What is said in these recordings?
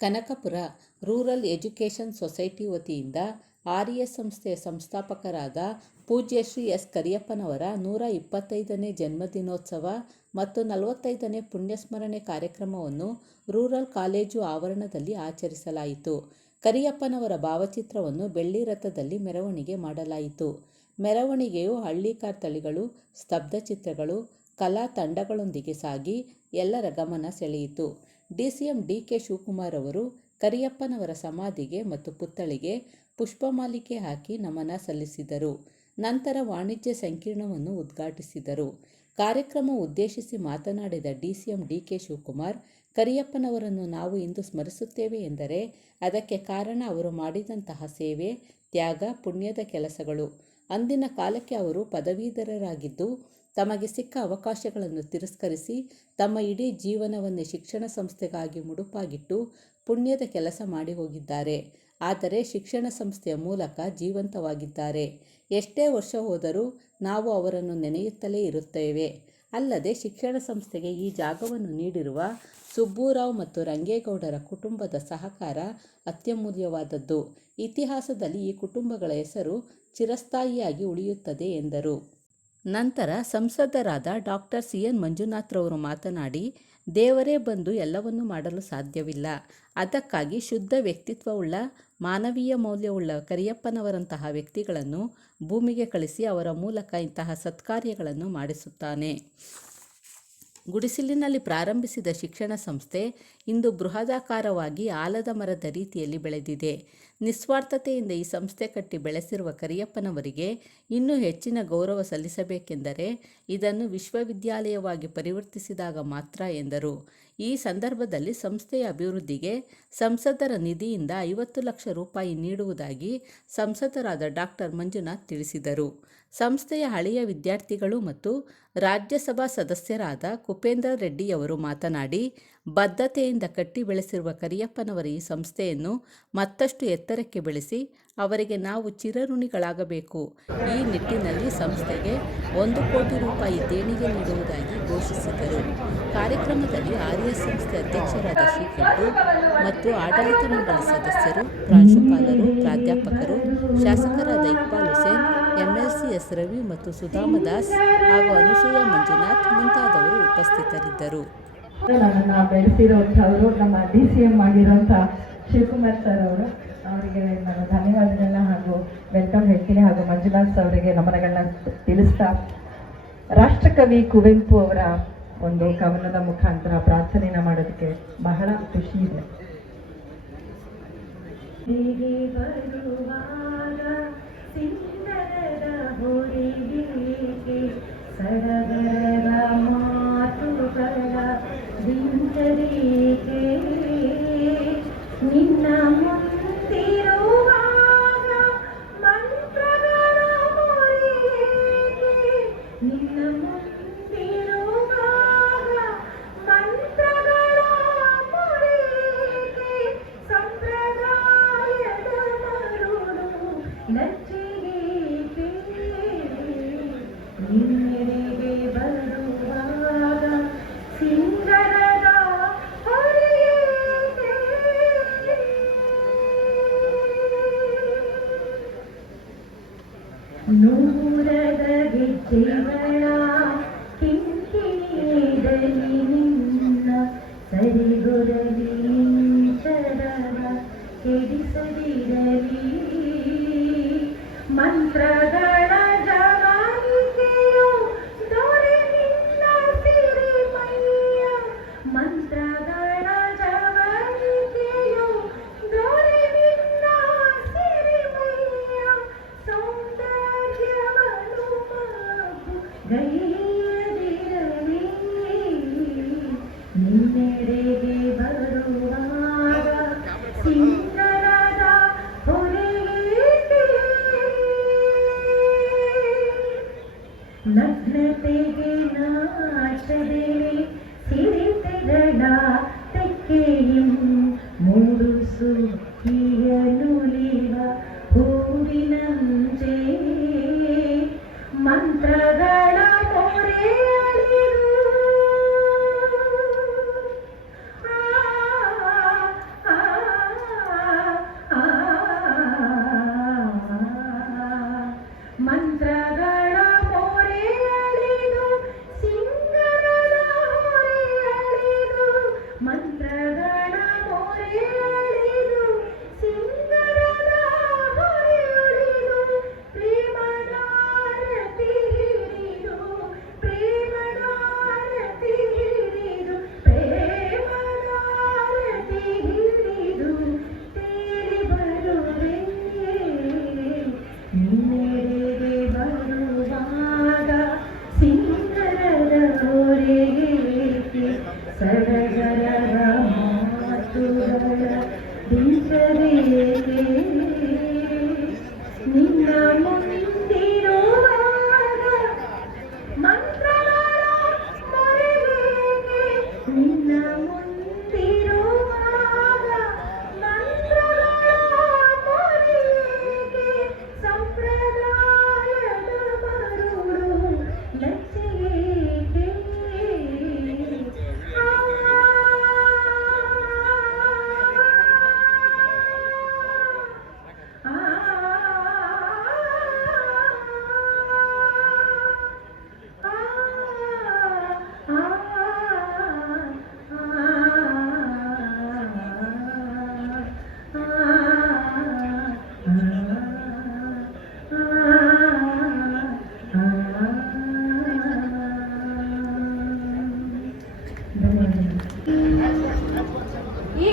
Kanakapura rural education society ವತಿಯಿಂದ ಆರ್ಯ ಸಂಸ್ಥೆಯ ಸಂಸ್ಥಾಪಕರಾದ ಪೂಜ್ಯ ಶ್ರೀ ಎಸ್ ಕರಿಯಪ್ಪನವರ 125ನೇ ಜನ್ಮದಿನೋತ್ಸವ ಮತ್ತು 45ನೇ ಪುಣ್ಯಸ್ಮರಣೆ ಕಾರ್ಯಕ್ರಮವನ್ನು ರೂರಲ್ ಕಾಲೇಜು ಆವರಣದಲ್ಲಿ ಆಚರಿಸಲಾಯಿತು. ಕರಿಯಪ್ಪನವರ ಭಾವಚಿತ್ರವನ್ನು ಬೆಳ್ಳಿ ರಥದಲ್ಲಿ ಮೆರವಣಿಗೆ ಮಾಡಲಾಯಿತು. ಮೆರವಣಿಗೆಯು ಹಳ್ಳಿಕಾರ್ ತಳಿಗಳು, ಸ್ತಬ್ಧಚಿತ್ರಗಳು, ಕಲಾ ತಂಡಗಳೊಂದಿಗೆ ಸಾಗಿ ಎಲ್ಲರ ಗಮನ ಸೆಳೆಯಿತು. ಡಿಸಿಎಂ ಡಿ.ಕೆ. ಶಿವಕುಮಾರ್ ಅವರು ಕರಿಯಪ್ಪನವರ ಸಮಾಧಿಗೆ ಮತ್ತು ಪುತ್ಥಳಿಗೆ ಪುಷ್ಪಮಾಲಿಕೆ ಹಾಕಿ ನಮನ ಸಲ್ಲಿಸಿದರು. ನಂತರ ವಾಣಿಜ್ಯ ಸಂಕೀರ್ಣವನ್ನು ಉದ್ಘಾಟಿಸಿದರು. ಕಾರ್ಯಕ್ರಮ ಉದ್ದೇಶಿಸಿ ಮಾತನಾಡಿದ ಡಿಸಿಎಂ ಡಿ.ಕೆ. ಶಿವಕುಮಾರ್, ಕರಿಯಪ್ಪನವರನ್ನು ನಾವು ಇಂದು ಸ್ಮರಿಸುತ್ತೇವೆ ಎಂದರೆ ಅದಕ್ಕೆ ಕಾರಣ ಅವರು ಮಾಡಿದಂತಹ ಸೇವೆ, ತ್ಯಾಗ, ಪುಣ್ಯದ ಕೆಲಸಗಳು. ಅಂದಿನ ಕಾಲಕ್ಕೆ ಅವರು ಪದವೀಧರರಾಗಿದ್ದು ತಮಗೆ ಸಿಕ್ಕ ಅವಕಾಶಗಳನ್ನು ತಿರಸ್ಕರಿಸಿ ತಮ್ಮ ಇಡೀ ಜೀವನವನ್ನೇ ಶಿಕ್ಷಣ ಸಂಸ್ಥೆಗಾಗಿ ಮುಡುಪಾಗಿಟ್ಟು ಪುಣ್ಯದ ಕೆಲಸ ಮಾಡಿ ಹೋಗಿದ್ದಾರೆ. ಆದರೆ ಶಿಕ್ಷಣ ಸಂಸ್ಥೆಯ ಮೂಲಕ ಜೀವಂತವಾಗಿದ್ದಾರೆ. ಎಷ್ಟೇ ವರ್ಷ ಹೋದರೂ ನಾವು ಅವರನ್ನು ನೆನೆಯುತ್ತಲೇ ಇರುತ್ತೇವೆ. ಅಲ್ಲದೆ ಶಿಕ್ಷಣ ಸಂಸ್ಥೆಗೆ ಈ ಜಾಗವನ್ನು ನೀಡಿರುವ ಸುಬ್ಬುರಾವ್ ಮತ್ತು ರಂಗೇಗೌಡರ ಕುಟುಂಬದ ಸಹಕಾರ ಅತ್ಯಮೂಲ್ಯವಾದದ್ದು. ಇತಿಹಾಸದಲ್ಲಿ ಈ ಕುಟುಂಬಗಳ ಹೆಸರು ಚಿರಸ್ಥಾಯಿಯಾಗಿ ಉಳಿಯುತ್ತದೆ ಎಂದರು. ನಂತರ ಸಂಸದರಾದ ಡಾಕ್ಟರ್ ಸಿ.ಎನ್. ಮಂಜುನಾಥ್ರವರು ಮಾತನಾಡಿ, ದೇವರೇ ಬಂದು ಎಲ್ಲವನ್ನೂ ಮಾಡಲು ಸಾಧ್ಯವಿಲ್ಲ. ಅದಕ್ಕಾಗಿ ಶುದ್ಧ ವ್ಯಕ್ತಿತ್ವವುಳ್ಳ, ಮಾನವೀಯ ಮೌಲ್ಯವುಳ್ಳ ಕರಿಯಪ್ಪನವರಂತಹ ವ್ಯಕ್ತಿಗಳನ್ನು ಭೂಮಿಗೆ ಕಳಿಸಿ ಅವರ ಮೂಲಕ ಇಂತಹ ಸತ್ಕಾರ್ಯಗಳನ್ನು ಮಾಡಿಸುತ್ತಾನೆ. ಗುಡಿಸಿಲಿನಲ್ಲಿ ಪ್ರಾರಂಭಿಸಿದ ಶಿಕ್ಷಣ ಸಂಸ್ಥೆ ಇಂದು ಬೃಹದಾಕಾರವಾಗಿ ಆಲದ ಮರದ ರೀತಿಯಲ್ಲಿ ಬೆಳೆದಿದೆ. ನಿಸ್ವಾರ್ಥತೆಯಿಂದ ಈ ಸಂಸ್ಥೆ ಕಟ್ಟಿ ಬೆಳೆಸಿರುವ ಕರಿಯಪ್ಪನವರಿಗೆ ಇನ್ನೂ ಹೆಚ್ಚಿನ ಗೌರವ ಸಲ್ಲಿಸಬೇಕೆಂದರೆ ಇದನ್ನು ವಿಶ್ವವಿದ್ಯಾಲಯವಾಗಿ ಪರಿವರ್ತಿಸಿದಾಗ ಮಾತ್ರ ಎಂದರು. ಈ ಸಂದರ್ಭದಲ್ಲಿ ಸಂಸ್ಥೆಯ ಅಭಿವೃದ್ಧಿಗೆ ಸಂಸದರ ನಿಧಿಯಿಂದ 50 ಲಕ್ಷ ರೂಪಾಯಿ ನೀಡುವುದಾಗಿ ಸಂಸದರಾದ ಡಾಕ್ಟರ್ ಮಂಜುನಾಥ್ ತಿಳಿಸಿದರು. ಸಂಸ್ಥೆಯ ಹಳೆಯ ವಿದ್ಯಾರ್ಥಿಗಳು ಮತ್ತು ರಾಜ್ಯಸಭಾ ಸದಸ್ಯರಾದ ಕುಪೇಂದ್ರ ರೆಡ್ಡಿಯವರು ಮಾತನಾಡಿ, ಬದ್ಧತೆಯಿಂದ ಕಟ್ಟಿ ಬೆಳೆಸಿರುವ ಕರಿಯಪ್ಪನವರ ಈ ಸಂಸ್ಥೆಯನ್ನು ಮತ್ತಷ್ಟು ಎತ್ತರಕ್ಕೆ ಬೆಳೆಸಿ ಅವರಿಗೆ ನಾವು ಚಿರಋಣಿಗಳಾಗಬೇಕು. ಈ ನಿಟ್ಟಿನಲ್ಲಿ ಸಂಸ್ಥೆಗೆ 1 ಕೋಟಿ ರೂಪಾಯಿ ದೇಣಿಗೆ ನೀಡುವುದಾಗಿ ಘೋಷಿಸಿದರು. ಕಾರ್ಯಕ್ರಮದಲ್ಲಿ ಆರ್ಯ ಸಂಸ್ಥೆ ಅಧ್ಯಕ್ಷರಾದ ಶ್ರೀಕಂಠು ಮತ್ತು ಆಡಳಿತ ಮಂಡಳಿ ಸದಸ್ಯರು, ಪ್ರಾಂಶುಪಾಲರು, ಪ್ರಾಧ್ಯಾಪಕರು, ಶಾಸಕರಾದ ಇಕ್ಬಾಲ್ ಹುಸೇನ್, ಎಂಎಲ್ಸಿ ಎಸ್ ರವಿ ಮತ್ತು ಸುಧಾಮದಾಸ್ ಹಾಗೂ ಅನುಸೂಯ ಮಂಜುನಾಥ್ ಮುಂತಾದವರು ಉಪಸ್ಥಿತರಿದ್ದರು. ನನ್ನನ್ನು ಬೆಳೆಸಿರುವಂಥವರು ನಮ್ಮ DCM ಆಗಿರುವಂಥ ಶಿವಕುಮಾರ್ ಸರ್ ಅವರು, ಅವರಿಗೆ ನಾನು ಧನ್ಯವಾದಗಳನ್ನ ಹಾಗೂ ವೆಲ್ಕಮ್ ಹೇಳ್ತೀನಿ. ಹಾಗೂ ಮಂಜುನಾಥ್ ಅವರಿಗೆ ನಮನಗಳನ್ನ ತಿಳಿಸ್ತಾ, ರಾಷ್ಟ್ರಕವಿ ಕುವೆಂಪು ಅವರ ಒಂದು ಕವನದ ಮುಖಾಂತರ ಪ್ರಾರ್ಥನೆಯನ್ನು ಮಾಡೋದಕ್ಕೆ ಬಹಳ ಖುಷಿ ಇದೆ. ಸಡಗರ ಮಾತುಗಳ ದಿಂಚರಿಗೆ ನಿನ್ನ ಮುಂದಿರುವಾಗ ಮಂತ್ರಗಳ ಮೊರೆಗೆ, ನಿನ್ನ ಮುಂದಿರುವಾಗ ಮಂತ್ರಗಳ ಮೊರೆಗೆ, ಸಂಪ್ರದಾಯದ ಮರುಳು ನಚ್ಚಿಗೆ ನಿನ್ನೆಡೆಗೆ ಬರುವಾಗ ಸಿಂಗರದ ಹೊರೆಗೆ, ನೂರದ ಗೆಜ್ಜೆಗಳ ಕಿಂಕಿಣಿಯಲ್ಲಿ ನಿನ್ನ ಸರಿಗೊರಲಿ ಚರಣ ಕೆಡಿಸದಿರಲಿ, ಮಂತ್ರಗಳ ಜವಾನಿಕೆಯು ದೊರೆ ನಿನ್ನ ಸಿರಿಮೈಯ, ಮಂತ್ರಗಳ ಜವಾನಿಕೆಯು ದೊರೆ ನಿನ್ನ ಸಿರಿಮೈಯ, ಸೌಂದರ್ಯವನು ಮಾಗು ಗೈಯದಿರಲಿ, ನಿನ್ನೆಡೆಗೆ ಬರುವಾಗ ಸಿಂಗರದ ಹೊರೆಗೆ, ನಗ್ನತೆಗೆ ನಾಚದೆ ಸಿರಿತೆಗಳ ತೆಕ್ಕ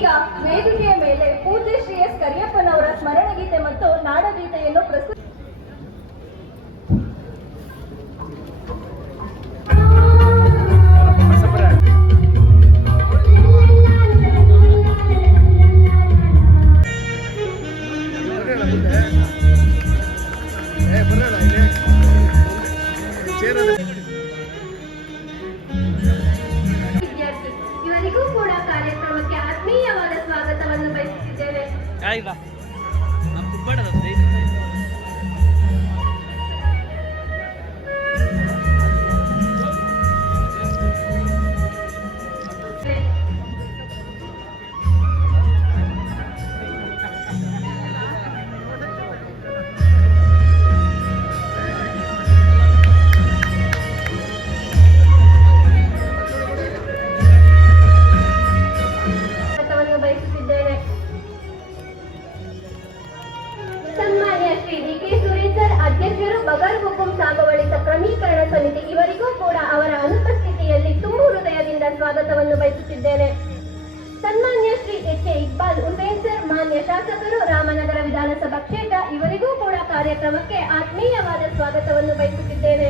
ಈಗ ವೇದಿಕೆಯ ಮೇಲೆ ಪೂಜ್ಯ ಶ್ರೀ ಎಸ್ ಕರಿಯಪ್ಪನವರ ಸ್ಮರಣಗೀತೆ ಮತ್ತು ನಾಡಗೀತೆಯನ್ನು ಪ್ರಸ್ತುತ ವಿದ್ಯಾರ್ಥಿ ಇವರಿಗೂ ಕೂಡ ಕಾರ್ಯಕ್ರಮಕ್ಕೆ ಆತ್ಮೀಯವಾದ ಸ್ವಾಗತವನ್ನು ಬಯಸುತ್ತಿದ್ದೇವೆ. ಸ್ವಾಗತವನ್ನು ಬಯಸುತ್ತಿದ್ದೇನೆ. ಸನ್ಮಾನ್ಯ Shri D K Suresh sir, ಅಧ್ಯಕ್ಷರು, ಬಗರ್ ಹುಕುಂ ಸಾಗುವಳಿ ಕ್ರಮೀಕರಣ ಸಮಿತಿ, ಇವರಿಗೂ ಕೂಡ ಅವರ ಅನುಪಸ್ಥಿತಿಯಲ್ಲಿ ತುಂಬು ಹೃದಯದಿಂದ ಸ್ವಾಗತವನ್ನು ಬಯಸುತ್ತಿದ್ದೇನೆ. ಸನ್ಮಾನ್ಯ Shri H A Iqbal Hussain sir, ಮಾನ್ಯ ಶಾಸಕರು, ರಾಮನಗರ ವಿಧಾನಸಭಾ ಕ್ಷೇತ್ರ, ಇವರಿಗೂ ಕೂಡ ಕಾರ್ಯಕ್ರಮಕ್ಕೆ ಆತ್ಮೀಯವಾದ ಸ್ವಾಗತವನ್ನು ಬಯಸುತ್ತಿದ್ದೇನೆ.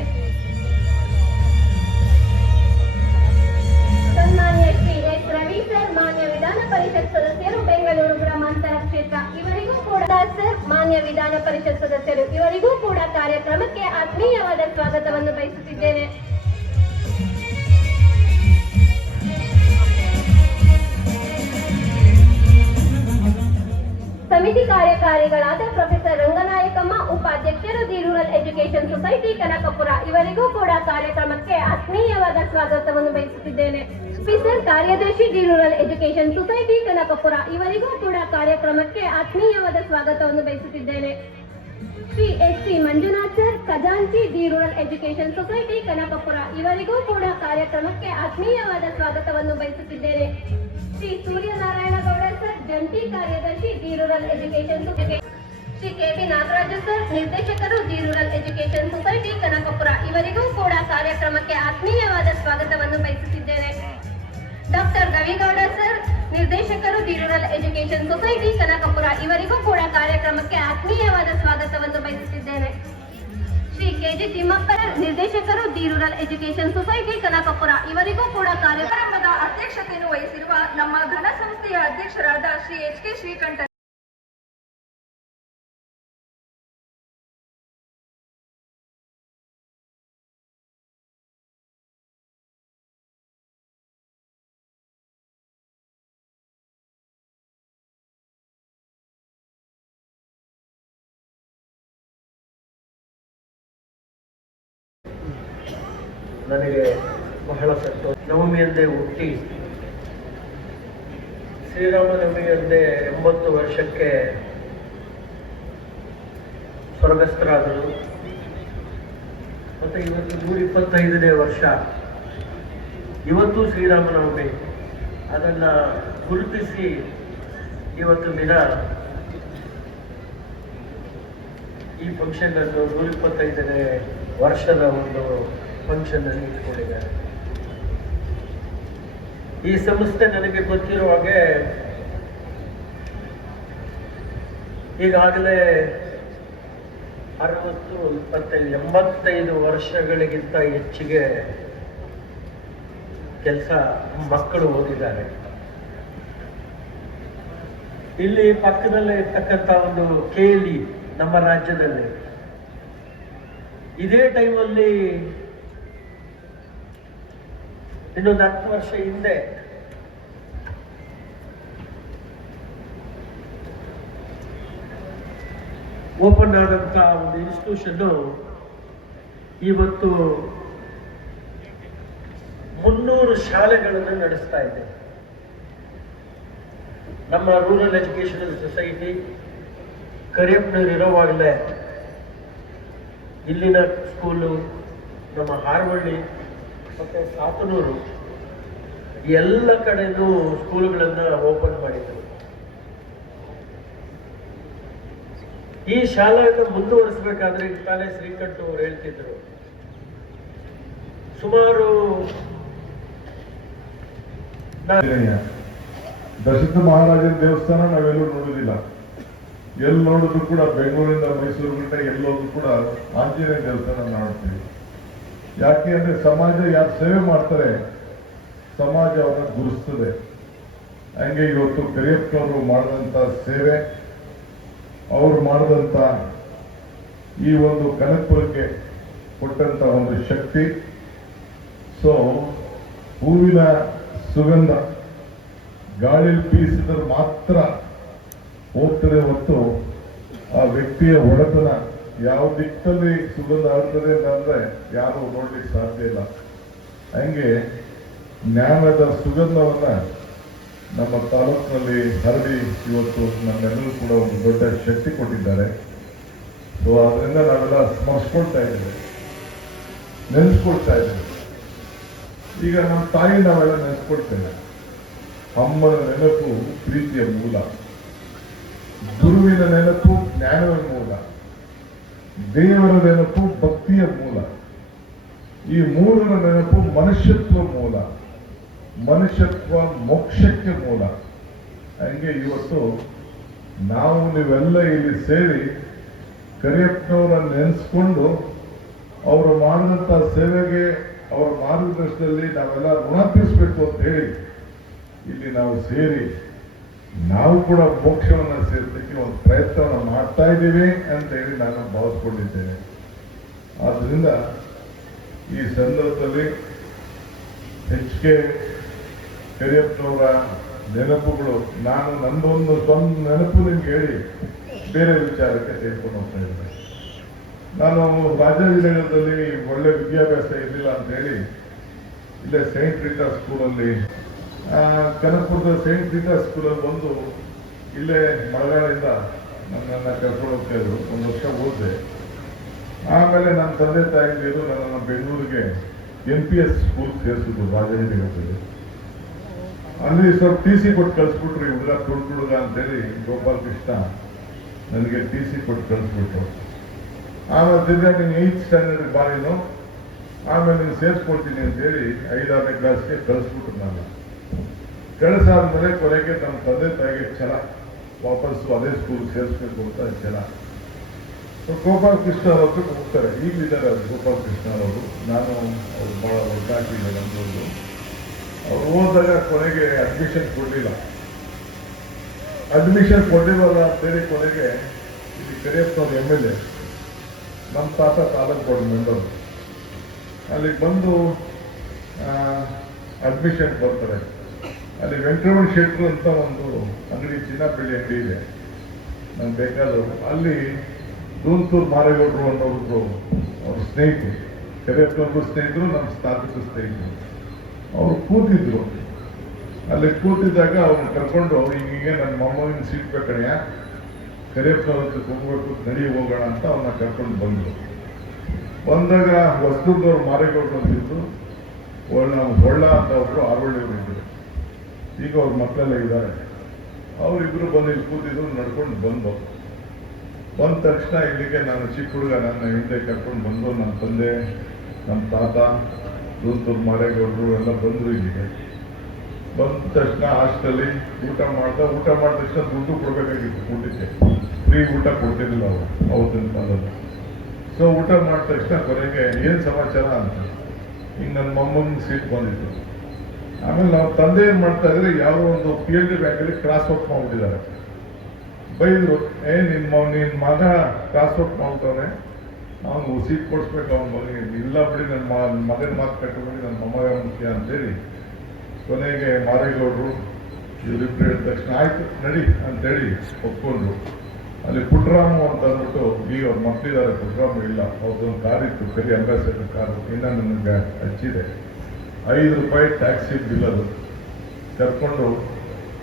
ಸನ್ಮಾನ್ಯ ಶ್ರೀ ಎಸ್ ರವಿ ಸರ್, ಮಾನ್ಯ ವಿಧಾನ ಪರಿಷತ್ ಸದಸ್ಯರು, ಬೆಂಗಳೂರು ಗ್ರಾಮಾಂತರ ಕ್ಷೇತ್ರ, ಇವರಿಗೂ ಕೂಡ ಸರ್, ಮಾನ್ಯ ವಿಧಾನ ಪರಿಷತ್ ಸದಸ್ಯರು, ಇವರಿಗೂ ಕೂಡ ಕಾರ್ಯಕ್ರಮಕ್ಕೆ ಆತ್ಮೀಯವಾದ ಸ್ವಾಗತವನ್ನು ಬಯಸುತ್ತಿದ್ದೇನೆ. ಸಮಿತಿ ಕಾರ್ಯಕಾರಿಗಳಾದ ಪ್ರೊಫೆಸರ್ ರಂಗನಾಯಕಮ್ಮ, ಉಪಾಧ್ಯಕ್ಷರು, the rural education society Kanakapura, ಇವರಿಗೂ ಕೂಡ ಕಾರ್ಯಕ್ರಮಕ್ಕೆ ಆತ್ಮೀಯವಾದ ಸ್ವಾಗತವನ್ನು ಬಯಸುತ್ತಿದ್ದೇನೆ. ಆಫೀಸರ್ ಕಾರ್ಯದರ್ಶಿ, the rural education society Kanakapura, ಇವರಿಗೂ ಕೂಡ ಕಾರ್ಯಕ್ರಮಕ್ಕೆ ಆತ್ಮೀಯವಾದ ಸ್ವಾಗತವನ್ನು ಬಯಸುತ್ತಿದ್ದೇನೆ. Shri S C Manjunath sir, ಖಜಾಂಚಿ, the rural education society Kanakapura, ಇವರಿಗೂ ಕೂಡ ಕಾರ್ಯಕ್ರಮಕ್ಕೆ ಆತ್ಮೀಯವಾದ ಸ್ವಾಗತವನ್ನು ಬಯಸುತ್ತಿದ್ದೇನೆ. ಶ್ರೀ ಸೂರ್ಯನಾರಾಯಣ ಗೌಡ ಸರ್, ಜಂಟಿ ಕಾರ್ಯದರ್ಶಿ, the rural education society, Shri K B Nagaraju sir, ನಿರ್ದೇಶಕರು, the rural education society Kanakapura, ಇವರಿಗೂ ಕೂಡ ಕಾರ್ಯಕ್ರಮಕ್ಕೆ ಆತ್ಮೀಯವಾದ ಸ್ವಾಗತವನ್ನು ಬಯಸುತ್ತಿದ್ದೇನೆ. ಡಾಕ್ಟರ್ ಗವಿಗೌಡ ಸರ್, ನಿರ್ದೇಶಕರು, the rural education society Kanakapura, ಇವರಿಗೂ ಕೂಡ ಕಾರ್ಯಕ್ರಮಕ್ಕೆ ಆತ್ಮೀಯವಾದ ಸ್ವಾಗತವನ್ನು ಬಯಸುತ್ತಿದ್ದೇನೆ. ಶ್ರೀ ಕೆಜಿ ತಿಮ್ಮಪ್ಪ, ನಿರ್ದೇಶಕರು, the rural education society Kanakapura, ಇವರಿಗೂ ಕೂಡ ಕಾರ್ಯಕ್ರಮದ ಅಧ್ಯಕ್ಷತೆಯನ್ನು ವಹಿಸಿರುವ ನಮ್ಮ ಘನ ಸಂಸ್ಥೆಯ ಅಧ್ಯಕ್ಷರಾದ ಶ್ರೀ ಎಚ್ ಕೆ ಶ್ರೀಕಂಠ ನನಗೆ ಬಹಳ ಸಂತೋಷ. ನವಮಿಯಂದೇ ಹುಟ್ಟಿ ಶ್ರೀರಾಮನವಮಿಯಂದೇ 80 ವರ್ಷಕ್ಕೆ ಸ್ವರ್ಗಸ್ಥರಾದರು. ಮತ್ತು ಇವತ್ತು 125ನೇ ವರ್ಷ. ಇವತ್ತು ಶ್ರೀರಾಮನವಮಿ. ಅದನ್ನು ಗುರುತಿಸಿ ಇವತ್ತು ದಿನ ಈ ಫಂಕ್ಷನ್ ಅನ್ನು 125ನೇ ವರ್ಷದ ಒಂದು ಫಂಕ್ಷನ್ ಅಲ್ಲಿ ಇಟ್ಕೊಂಡಿದ್ದಾರೆ. ಈ ಸಂಸ್ಥೆ ನನಗೆ ಗೊತ್ತಿರುವ ಹಾಗೆ ಈಗಾಗಲೇ 60, 75, 85 ವರ್ಷಗಳಿಗಿಂತ ಹೆಚ್ಚಿಗೆ ಕೆಲಸ ಮಕ್ಕಳು ಓದಿದ್ದಾರೆ. ಇಲ್ಲಿ ಪಕ್ಕದಲ್ಲೇ ಇರ್ತಕ್ಕಂಥ ಒಂದು KLE ನಮ್ಮ ರಾಜ್ಯದಲ್ಲಿ ಇದೇ ಟೈಮಲ್ಲಿ ಇನ್ನೊಂದು 10 ವರ್ಷ ಹಿಂದೆ ಓಪನ್ ಆದಂಥ ಒಂದು ಇನ್ಸ್ಟಿಟ್ಯೂಷನ್ನು ಇವತ್ತು 300 ಶಾಲೆಗಳನ್ನು ನಡೆಸ್ತಾ ಇದೆ. ನಮ್ಮ ರೂರಲ್ ಎಜುಕೇಶನಲ್ ಸೊಸೈಟಿ ಕರಿಯಪ್ಪನವರು ಇರೋವಾಗಲೇ ಇಲ್ಲಿನ ಸ್ಕೂಲು, ನಮ್ಮ ಹಾರವಳ್ಳಿ ಮತ್ತು ಸಾತನೂರು ಎಲ್ಲ ಕಡೆನೂ ಸ್ಕೂಲುಗಳನ್ನು ಓಪನ್ ಮಾಡಿದರು. ಈ ಶಾಲೆಯನ್ನು ಮುಂದುವರಿಸಬೇಕಾದ್ರೆ ತಾನೇ ಶ್ರೀಕಂಠ ಅವರು ಹೇಳ್ತಿದ್ರು, ಸುಮಾರು ದಶರಥ ಮಹಾರಾಜನ ದೇವಸ್ಥಾನ ನಾವೆಲ್ಲೂ ನೋಡುವುದಿಲ್ಲ. ಎಲ್ಲಿ ನೋಡಿದ್ರು ಕೂಡ ಬೆಂಗಳೂರಿಂದ ಮೈಸೂರು ಗಂಟೆ ಎಲ್ಲೋದ್ರು ಕೂಡ ಆಂಜನೇಯ ದೇವಸ್ಥಾನ ನೋಡ್ತೀವಿ. ಯಾಕೆ ಅಂದ್ರೆ ಸಮಾಜ ಯಾರು ಸೇವೆ ಮಾಡ್ತಾರೆ ಸಮಾಜ ಅವರನ್ನ ಗುರುಸ್ತದೆ. ಹಂಗೆ ಇವತ್ತು ಕರಿಯಪ್ಪನವರು ಮಾಡಿದಂಥ ಸೇವೆ, ಅವರು ಮಾಡಿದಂಥ ಈ ಒಂದು ಕನಕಪುರಕ್ಕೆ ಕೊಟ್ಟಂತ ಒಂದು ಶಕ್ತಿ. ಸೊ ಹೂವಿನ ಸುಗಂಧ ಗಾಳಿಯಲ್ಲಿ ಬೀಸಿದ್ರೆ ಮಾತ್ರ ಹೋಗ್ತದೆ ಹೊತ್ತು ಆ ವ್ಯಕ್ತಿಯ ಒಡೆತನ ಯಾವ ದಿಕ್ಕಲ್ಲಿ ಸುಗಂಧ ಆಗ್ತದೆ ಅಂತಂದ್ರೆ ಯಾರು ನೋಡ್ಲಿಕ್ಕೆ ಸಾಧ್ಯ ಇಲ್ಲ. ಹಂಗೆ ಜ್ಞಾನದ ಸುಗಂಧವನ್ನ ನಮ್ಮ ತಾಲೂಕಿನಲ್ಲಿ ಹರಡಿ ಇವತ್ತು ನಮ್ಮೆಲ್ಲರೂ ಕೂಡ ಒಂದು ದೊಡ್ಡ ಶಕ್ತಿ ಕೊಟ್ಟಿದ್ದಾರೆ. ಸೊ ಅದರಿಂದ ನಾವೆಲ್ಲ ಸ್ಮರಿಸ್ಕೊಳ್ತಾ ಇದ್ದೇವೆ, ನೆನೆಸ್ಕೊಳ್ತಾ ಇದ್ದೇವೆ. ಈಗ ನಮ್ಮ ತಾಯಿ ನಾವೆಲ್ಲ ನೆನೆಸ್ಕೊಳ್ತೇವೆ. ಅಮ್ಮನ ನೆನಪು ಪ್ರೀತಿಯ ಮೂಲ, ಗುರುವಿನ ನೆನಪು ಜ್ಞಾನದ ಮೂಲ, ದೇವರ ನೆನಪು ಭಕ್ತಿಯ ಮೂಲ, ಈ ಮೂರರ ನೆನಪು ಮನುಷ್ಯತ್ವ ಮೂಲ, ಮನುಷ್ಯತ್ವ ಮೋಕ್ಷಕ್ಕೆ ಮೂಲ. ಹಂಗೆ ಇವತ್ತು ನಾವು ನೀವೆಲ್ಲ ಇಲ್ಲಿ ಸೇರಿ ಕರಿಯಪ್ಪನವರ ನೆನೆಸ್ಕೊಂಡು ಅವರು ಮಾಡಿದಂಥ ಸೇವೆಗೆ ಅವರ ಮಾರ್ಗದರ್ಶನದಲ್ಲಿ ನಾವೆಲ್ಲ ಋಣ ತೀರಿಸಬೇಕು ಅಂತ ಹೇಳಿ ಇಲ್ಲಿ ನಾವು ಸೇರಿ ನಾವು ಕೂಡ ಮೋಕ್ಷವನ್ನು ಸೇರಿಸಲಿಕ್ಕೆ ಒಂದು ಪ್ರಯತ್ನವನ್ನು ಮಾಡ್ತಾ ಇದ್ದೀವಿ ಅಂತ ಹೇಳಿ ನಾನು ಭಾವಿಸ್ಕೊಂಡಿದ್ದೇನೆ. ಆದ್ರಿಂದ ಈ ಸಂದರ್ಭದಲ್ಲಿ HK ಕರಿಯಪ್ಪನವರ ನೆನಪುಗಳು, ನಾನು ನಂದೊಂದು ಸ್ವಂತ ನೆನಪು ನಿಮ್ಗೆ ಹೇಳಿ ಬೇರೆ ವಿಚಾರಕ್ಕೆ ತೆಗೆದುಕೊಂಡು ಹೋಗ್ತಾ ಇದ್ದೇನೆ. ನಾನು ರಾಜಾಜಿನಗರದಲ್ಲಿ ಒಳ್ಳೆ ವಿದ್ಯಾಭ್ಯಾಸ ಇರಲಿಲ್ಲ ಅಂತ ಹೇಳಿ ಇಲ್ಲೇ ಸೈಂಟ್ ರೀಟಾ ಸ್ಕೂಲಲ್ಲಿ, ಕನಕಪುರದ ಸೈಂಟ್ ರೀಟಾ ಸ್ಕೂಲಲ್ಲಿ ಬಂದು ಇಲ್ಲೇ ಮಳಗಾಳಿಂದ ನನ್ನನ್ನು ಕರ್ಕೊಂಡು ಹೋಗ್ತಾ ಇದ್ರು. ಒಂದು ವರ್ಷ ಓದಿದೆ. ಆಮೇಲೆ ನನ್ನ ತಂದೆ ತಾಯಿಗಳು ನನ್ನನ್ನು ಬೆಂಗಳೂರಿಗೆ NPS ಸ್ಕೂಲ್ ಸೇರಿಸಿದ್ರು ರಾಜಾಜಿನಗರದಲ್ಲಿ. ಅಲ್ಲಿ ಸ್ವಲ್ಪ TC ಕೊಟ್ಟು ಕಳಿಸ್ಬಿಟ್ರು. ಈ ಹುಡುಗ ತುಳು ಹುಡುಗ ಅಂತೇಳಿ ಗೋಪಾಲ್ ಕೃಷ್ಣ ನನಗೆ TC ಕೊಟ್ಟು ಕಳಿಸ್ಬಿಟ್ರು. ಆಮೇಲೆ ತಿರ್ಗಾ ನೀನು 8th ಸ್ಟ್ಯಾಂಡರ್ಡ್ ಬಾರಿನು, ಆಮೇಲೆ ನೀನು ಸೇರಿಸ್ಕೊಳ್ತೀನಿ ಅಂತೇಳಿ 5-6ನೇ ಕ್ಲಾಸ್ಗೆ ಕಳಿಸ್ಬಿಟ್ರು. ನಾನು ಕಳಿಸಾದ್ಮೇಲೆ ಕೊನೆಗೆ ನಮ್ಮ ತಂದೆ ತಾಯಿಗೆ ಛಲ, ವಾಪಸ್ಸು ಅದೇ ಸ್ಕೂಲ್ ಸೇರಿಸ್ಬೇಕು ಅಂತ ಛಲ. ಗೋಪಾಲ್ ಕೃಷ್ಣ ಅವ್ರ ಹತ್ರಕ್ಕೆ ಹೋಗ್ತಾರೆ. ಈಗಲಿದ್ದಾರೆ ಅದು ಗೋಪಾಲ್ ಕೃಷ್ಣ ಅವರು. ನಾನು ಅವ್ರು ಭಾಳ ಒಟ್ಟಾಗಿದ್ದೆ ನಮ್ಮದು. ಅವ್ರು ಹೋದಾಗ ಕೊನೆಗೆ ಅಡ್ಮಿಷನ್ ಕೊಡಲಿಲ್ಲ ಅಂತೇಳಿ ಕೊನೆಗೆ ಇಲ್ಲಿ ಕರಿಯಪ್ಪನವ್ರು MLA, ನಮ್ಮ ತಾತ ತಾಲೂಕು ಬೋರ್ಡ್ ಮೆಂಬರು. ಅಲ್ಲಿಗೆ ಬಂದು ಅಡ್ಮಿಷನ್ ಬರ್ತಾರೆ. ಅಲ್ಲಿ ವೆಂಕಟರಮಣ ಶೆಟ್ರು ಅಂತ ಒಂದು ಅಂಗಡಿ, ಚಿನ್ನ ಬೆಳ್ಳಿ ಅಂಗಡಿ ಇದೆ ನಮ್ಗೆ ಬೇಕಾದವರು. ಅಲ್ಲಿ ದೂನ್ತೂರು ಮಾರೇಗೌಡರು ಅನ್ನೋರು ಅವ್ರ ಸ್ನೇಹಿತರು, ಕರಿಯಪ್ಪನವ್ರಿಗೂ ಸ್ನೇಹಿತರು, ನಮ್ಮ ಸ್ನಾತಕ ಸ್ನೇಹಿತರು. ಅವರು ಕೂತಿದ್ರು. ಅಲ್ಲಿ ಕೂತಿದ್ದಾಗ ಅವ್ರನ್ನ ಕರ್ಕೊಂಡು ಹಿಂಗೆ ನನ್ನ ಮೊಮ್ಮಗನ ಸೀಟ್ ಬೇಕಣೆಯ, ಕರಿಯಪ್ಪನವ್ರ ಹತ್ರ ಹೋಗ್ಬೇಕು, ನಡಿ ಹೋಗೋಣ ಅಂತ ಅವ್ರನ್ನ ಕರ್ಕೊಂಡು ಬಂದರು. ಬಂದಾಗ ಹೊಸದುರ್ಗವ್ರು ಮಾರೇಗೌಡರು ಅಂತಿದ್ರು, ಹೊಳ್ಳ ಅಂತ ಒಬ್ರು ಆರೋಳ್ಳಿಯವರು ಇದ್ರು. ಈಗ ಅವ್ರ ಮಕ್ಕಳೆಲ್ಲ ಇದ್ದಾರೆ. ಅವರಿಬ್ರು ಬಂದು ಇಲ್ಲಿ ಕೂತಿದ್ರು, ನಡ್ಕೊಂಡು ಬಂದು ಬಂದ ತಕ್ಷಣ ಇಲ್ಲಿಗೆ ನಾನು ಚಿಕ್ಕ ಹುಡುಗ ನನ್ನ ಹಿಂದೆ ಕರ್ಕೊಂಡು ಬಂದು ನಮ್ಮ ತಂದೆ, ನಮ್ಮ ತಾತ, ದೂನ್ತೂರು ಮಾರೇಗೌಡರು ಎಲ್ಲ ಬಂದರು. ಇಲ್ಲಿಗೆ ಬಂದ ತಕ್ಷಣ ಹಾಸ್ಟೆಲ್ಲಿ ಊಟ ಮಾಡಿದ ತಕ್ಷಣ ದುಡ್ಡು ಕೊಡಬೇಕಾಗಿತ್ತು ಊಟಕ್ಕೆ. ಫ್ರೀ ಊಟ ಕೊಡ್ತಿರ್ಲಿಲ್ಲ ಅವರು ಅವತ್ತಿನ ಕಾಲದಲ್ಲಿ. ಸೊ ಊಟ ಮಾಡಿದ ತಕ್ಷಣ ಕೊನೆಗೆ ಏನು ಸಮಾಚಾರ ಅಂತ ಹಿಂಗೆ ನನ್ನ ಮೊಮ್ಮಗನ ಸೀಟ್ ಬಂದಿತ್ತು. ಆಮೇಲೆ ನಾವು ತಂದೆ ಏನು ಮಾಡ್ತಾ ಇದ್ರೆ ಯಾವುದೋ ಒಂದು PLD ಬ್ಯಾಂಕಲ್ಲಿ ಕ್ರಾಸ್ ವರ್ಕ್ ಮಾಡ್ಬಿಟ್ಟಿದ್ದಾರೆ. ಬೈದ್ರು, ನಿನ್ನ ಮಗ ಕ್ರಾಸ್ ವರ್ಕ್ ಮಾಡ್ತಾನೆ, ಅವನು ಸೀಟ್ ಕೊಡಿಸ್ಬೇಕು ಅವನ ಮಗನಿಗೆ. ಇಲ್ಲ ಬಿಡಿ, ನನ್ನ ಮಗನ ಮಾತು ಕಟ್ಟಬೇಡಿ, ನನ್ನ ಮೊಮ್ಮಗ ಮುಖ್ಯ ಅಂತೇಳಿ ಕೊನೆಗೆ ಮಾರೇಗೌಡರು ಇವರಿಬ್ಬರು ಹೇಳಿದ ತಕ್ಷಣ ಆಯ್ತು ನಡಿ ಅಂತೇಳಿ ಒಪ್ಕೊಂಡ್ರು. ಅಲ್ಲಿ ಪುಟ್ಟರಾಮು ಅಂತ ಅಂದ್ಬಿಟ್ಟು, ಈಗ ಅವ್ರ ಮಕ್ಕಳಿದ್ದಾರೆ, ಪುಟ್ಟರಾಮು ಇಲ್ಲ, ಅವ್ರದ್ದೊಂದು ಕಾರ್ ಇತ್ತು, ಕರಿ ಅಂಬಾಸಿಡರ್ ಕಾರು, ಇನ್ನು ನನಗೆ ಹಚ್ಚಿದೆ. 5 ರೂಪಾಯಿ ಟ್ಯಾಕ್ಸಿ ಬಿಲ್ ಅದು. ಕರ್ಕೊಂಡು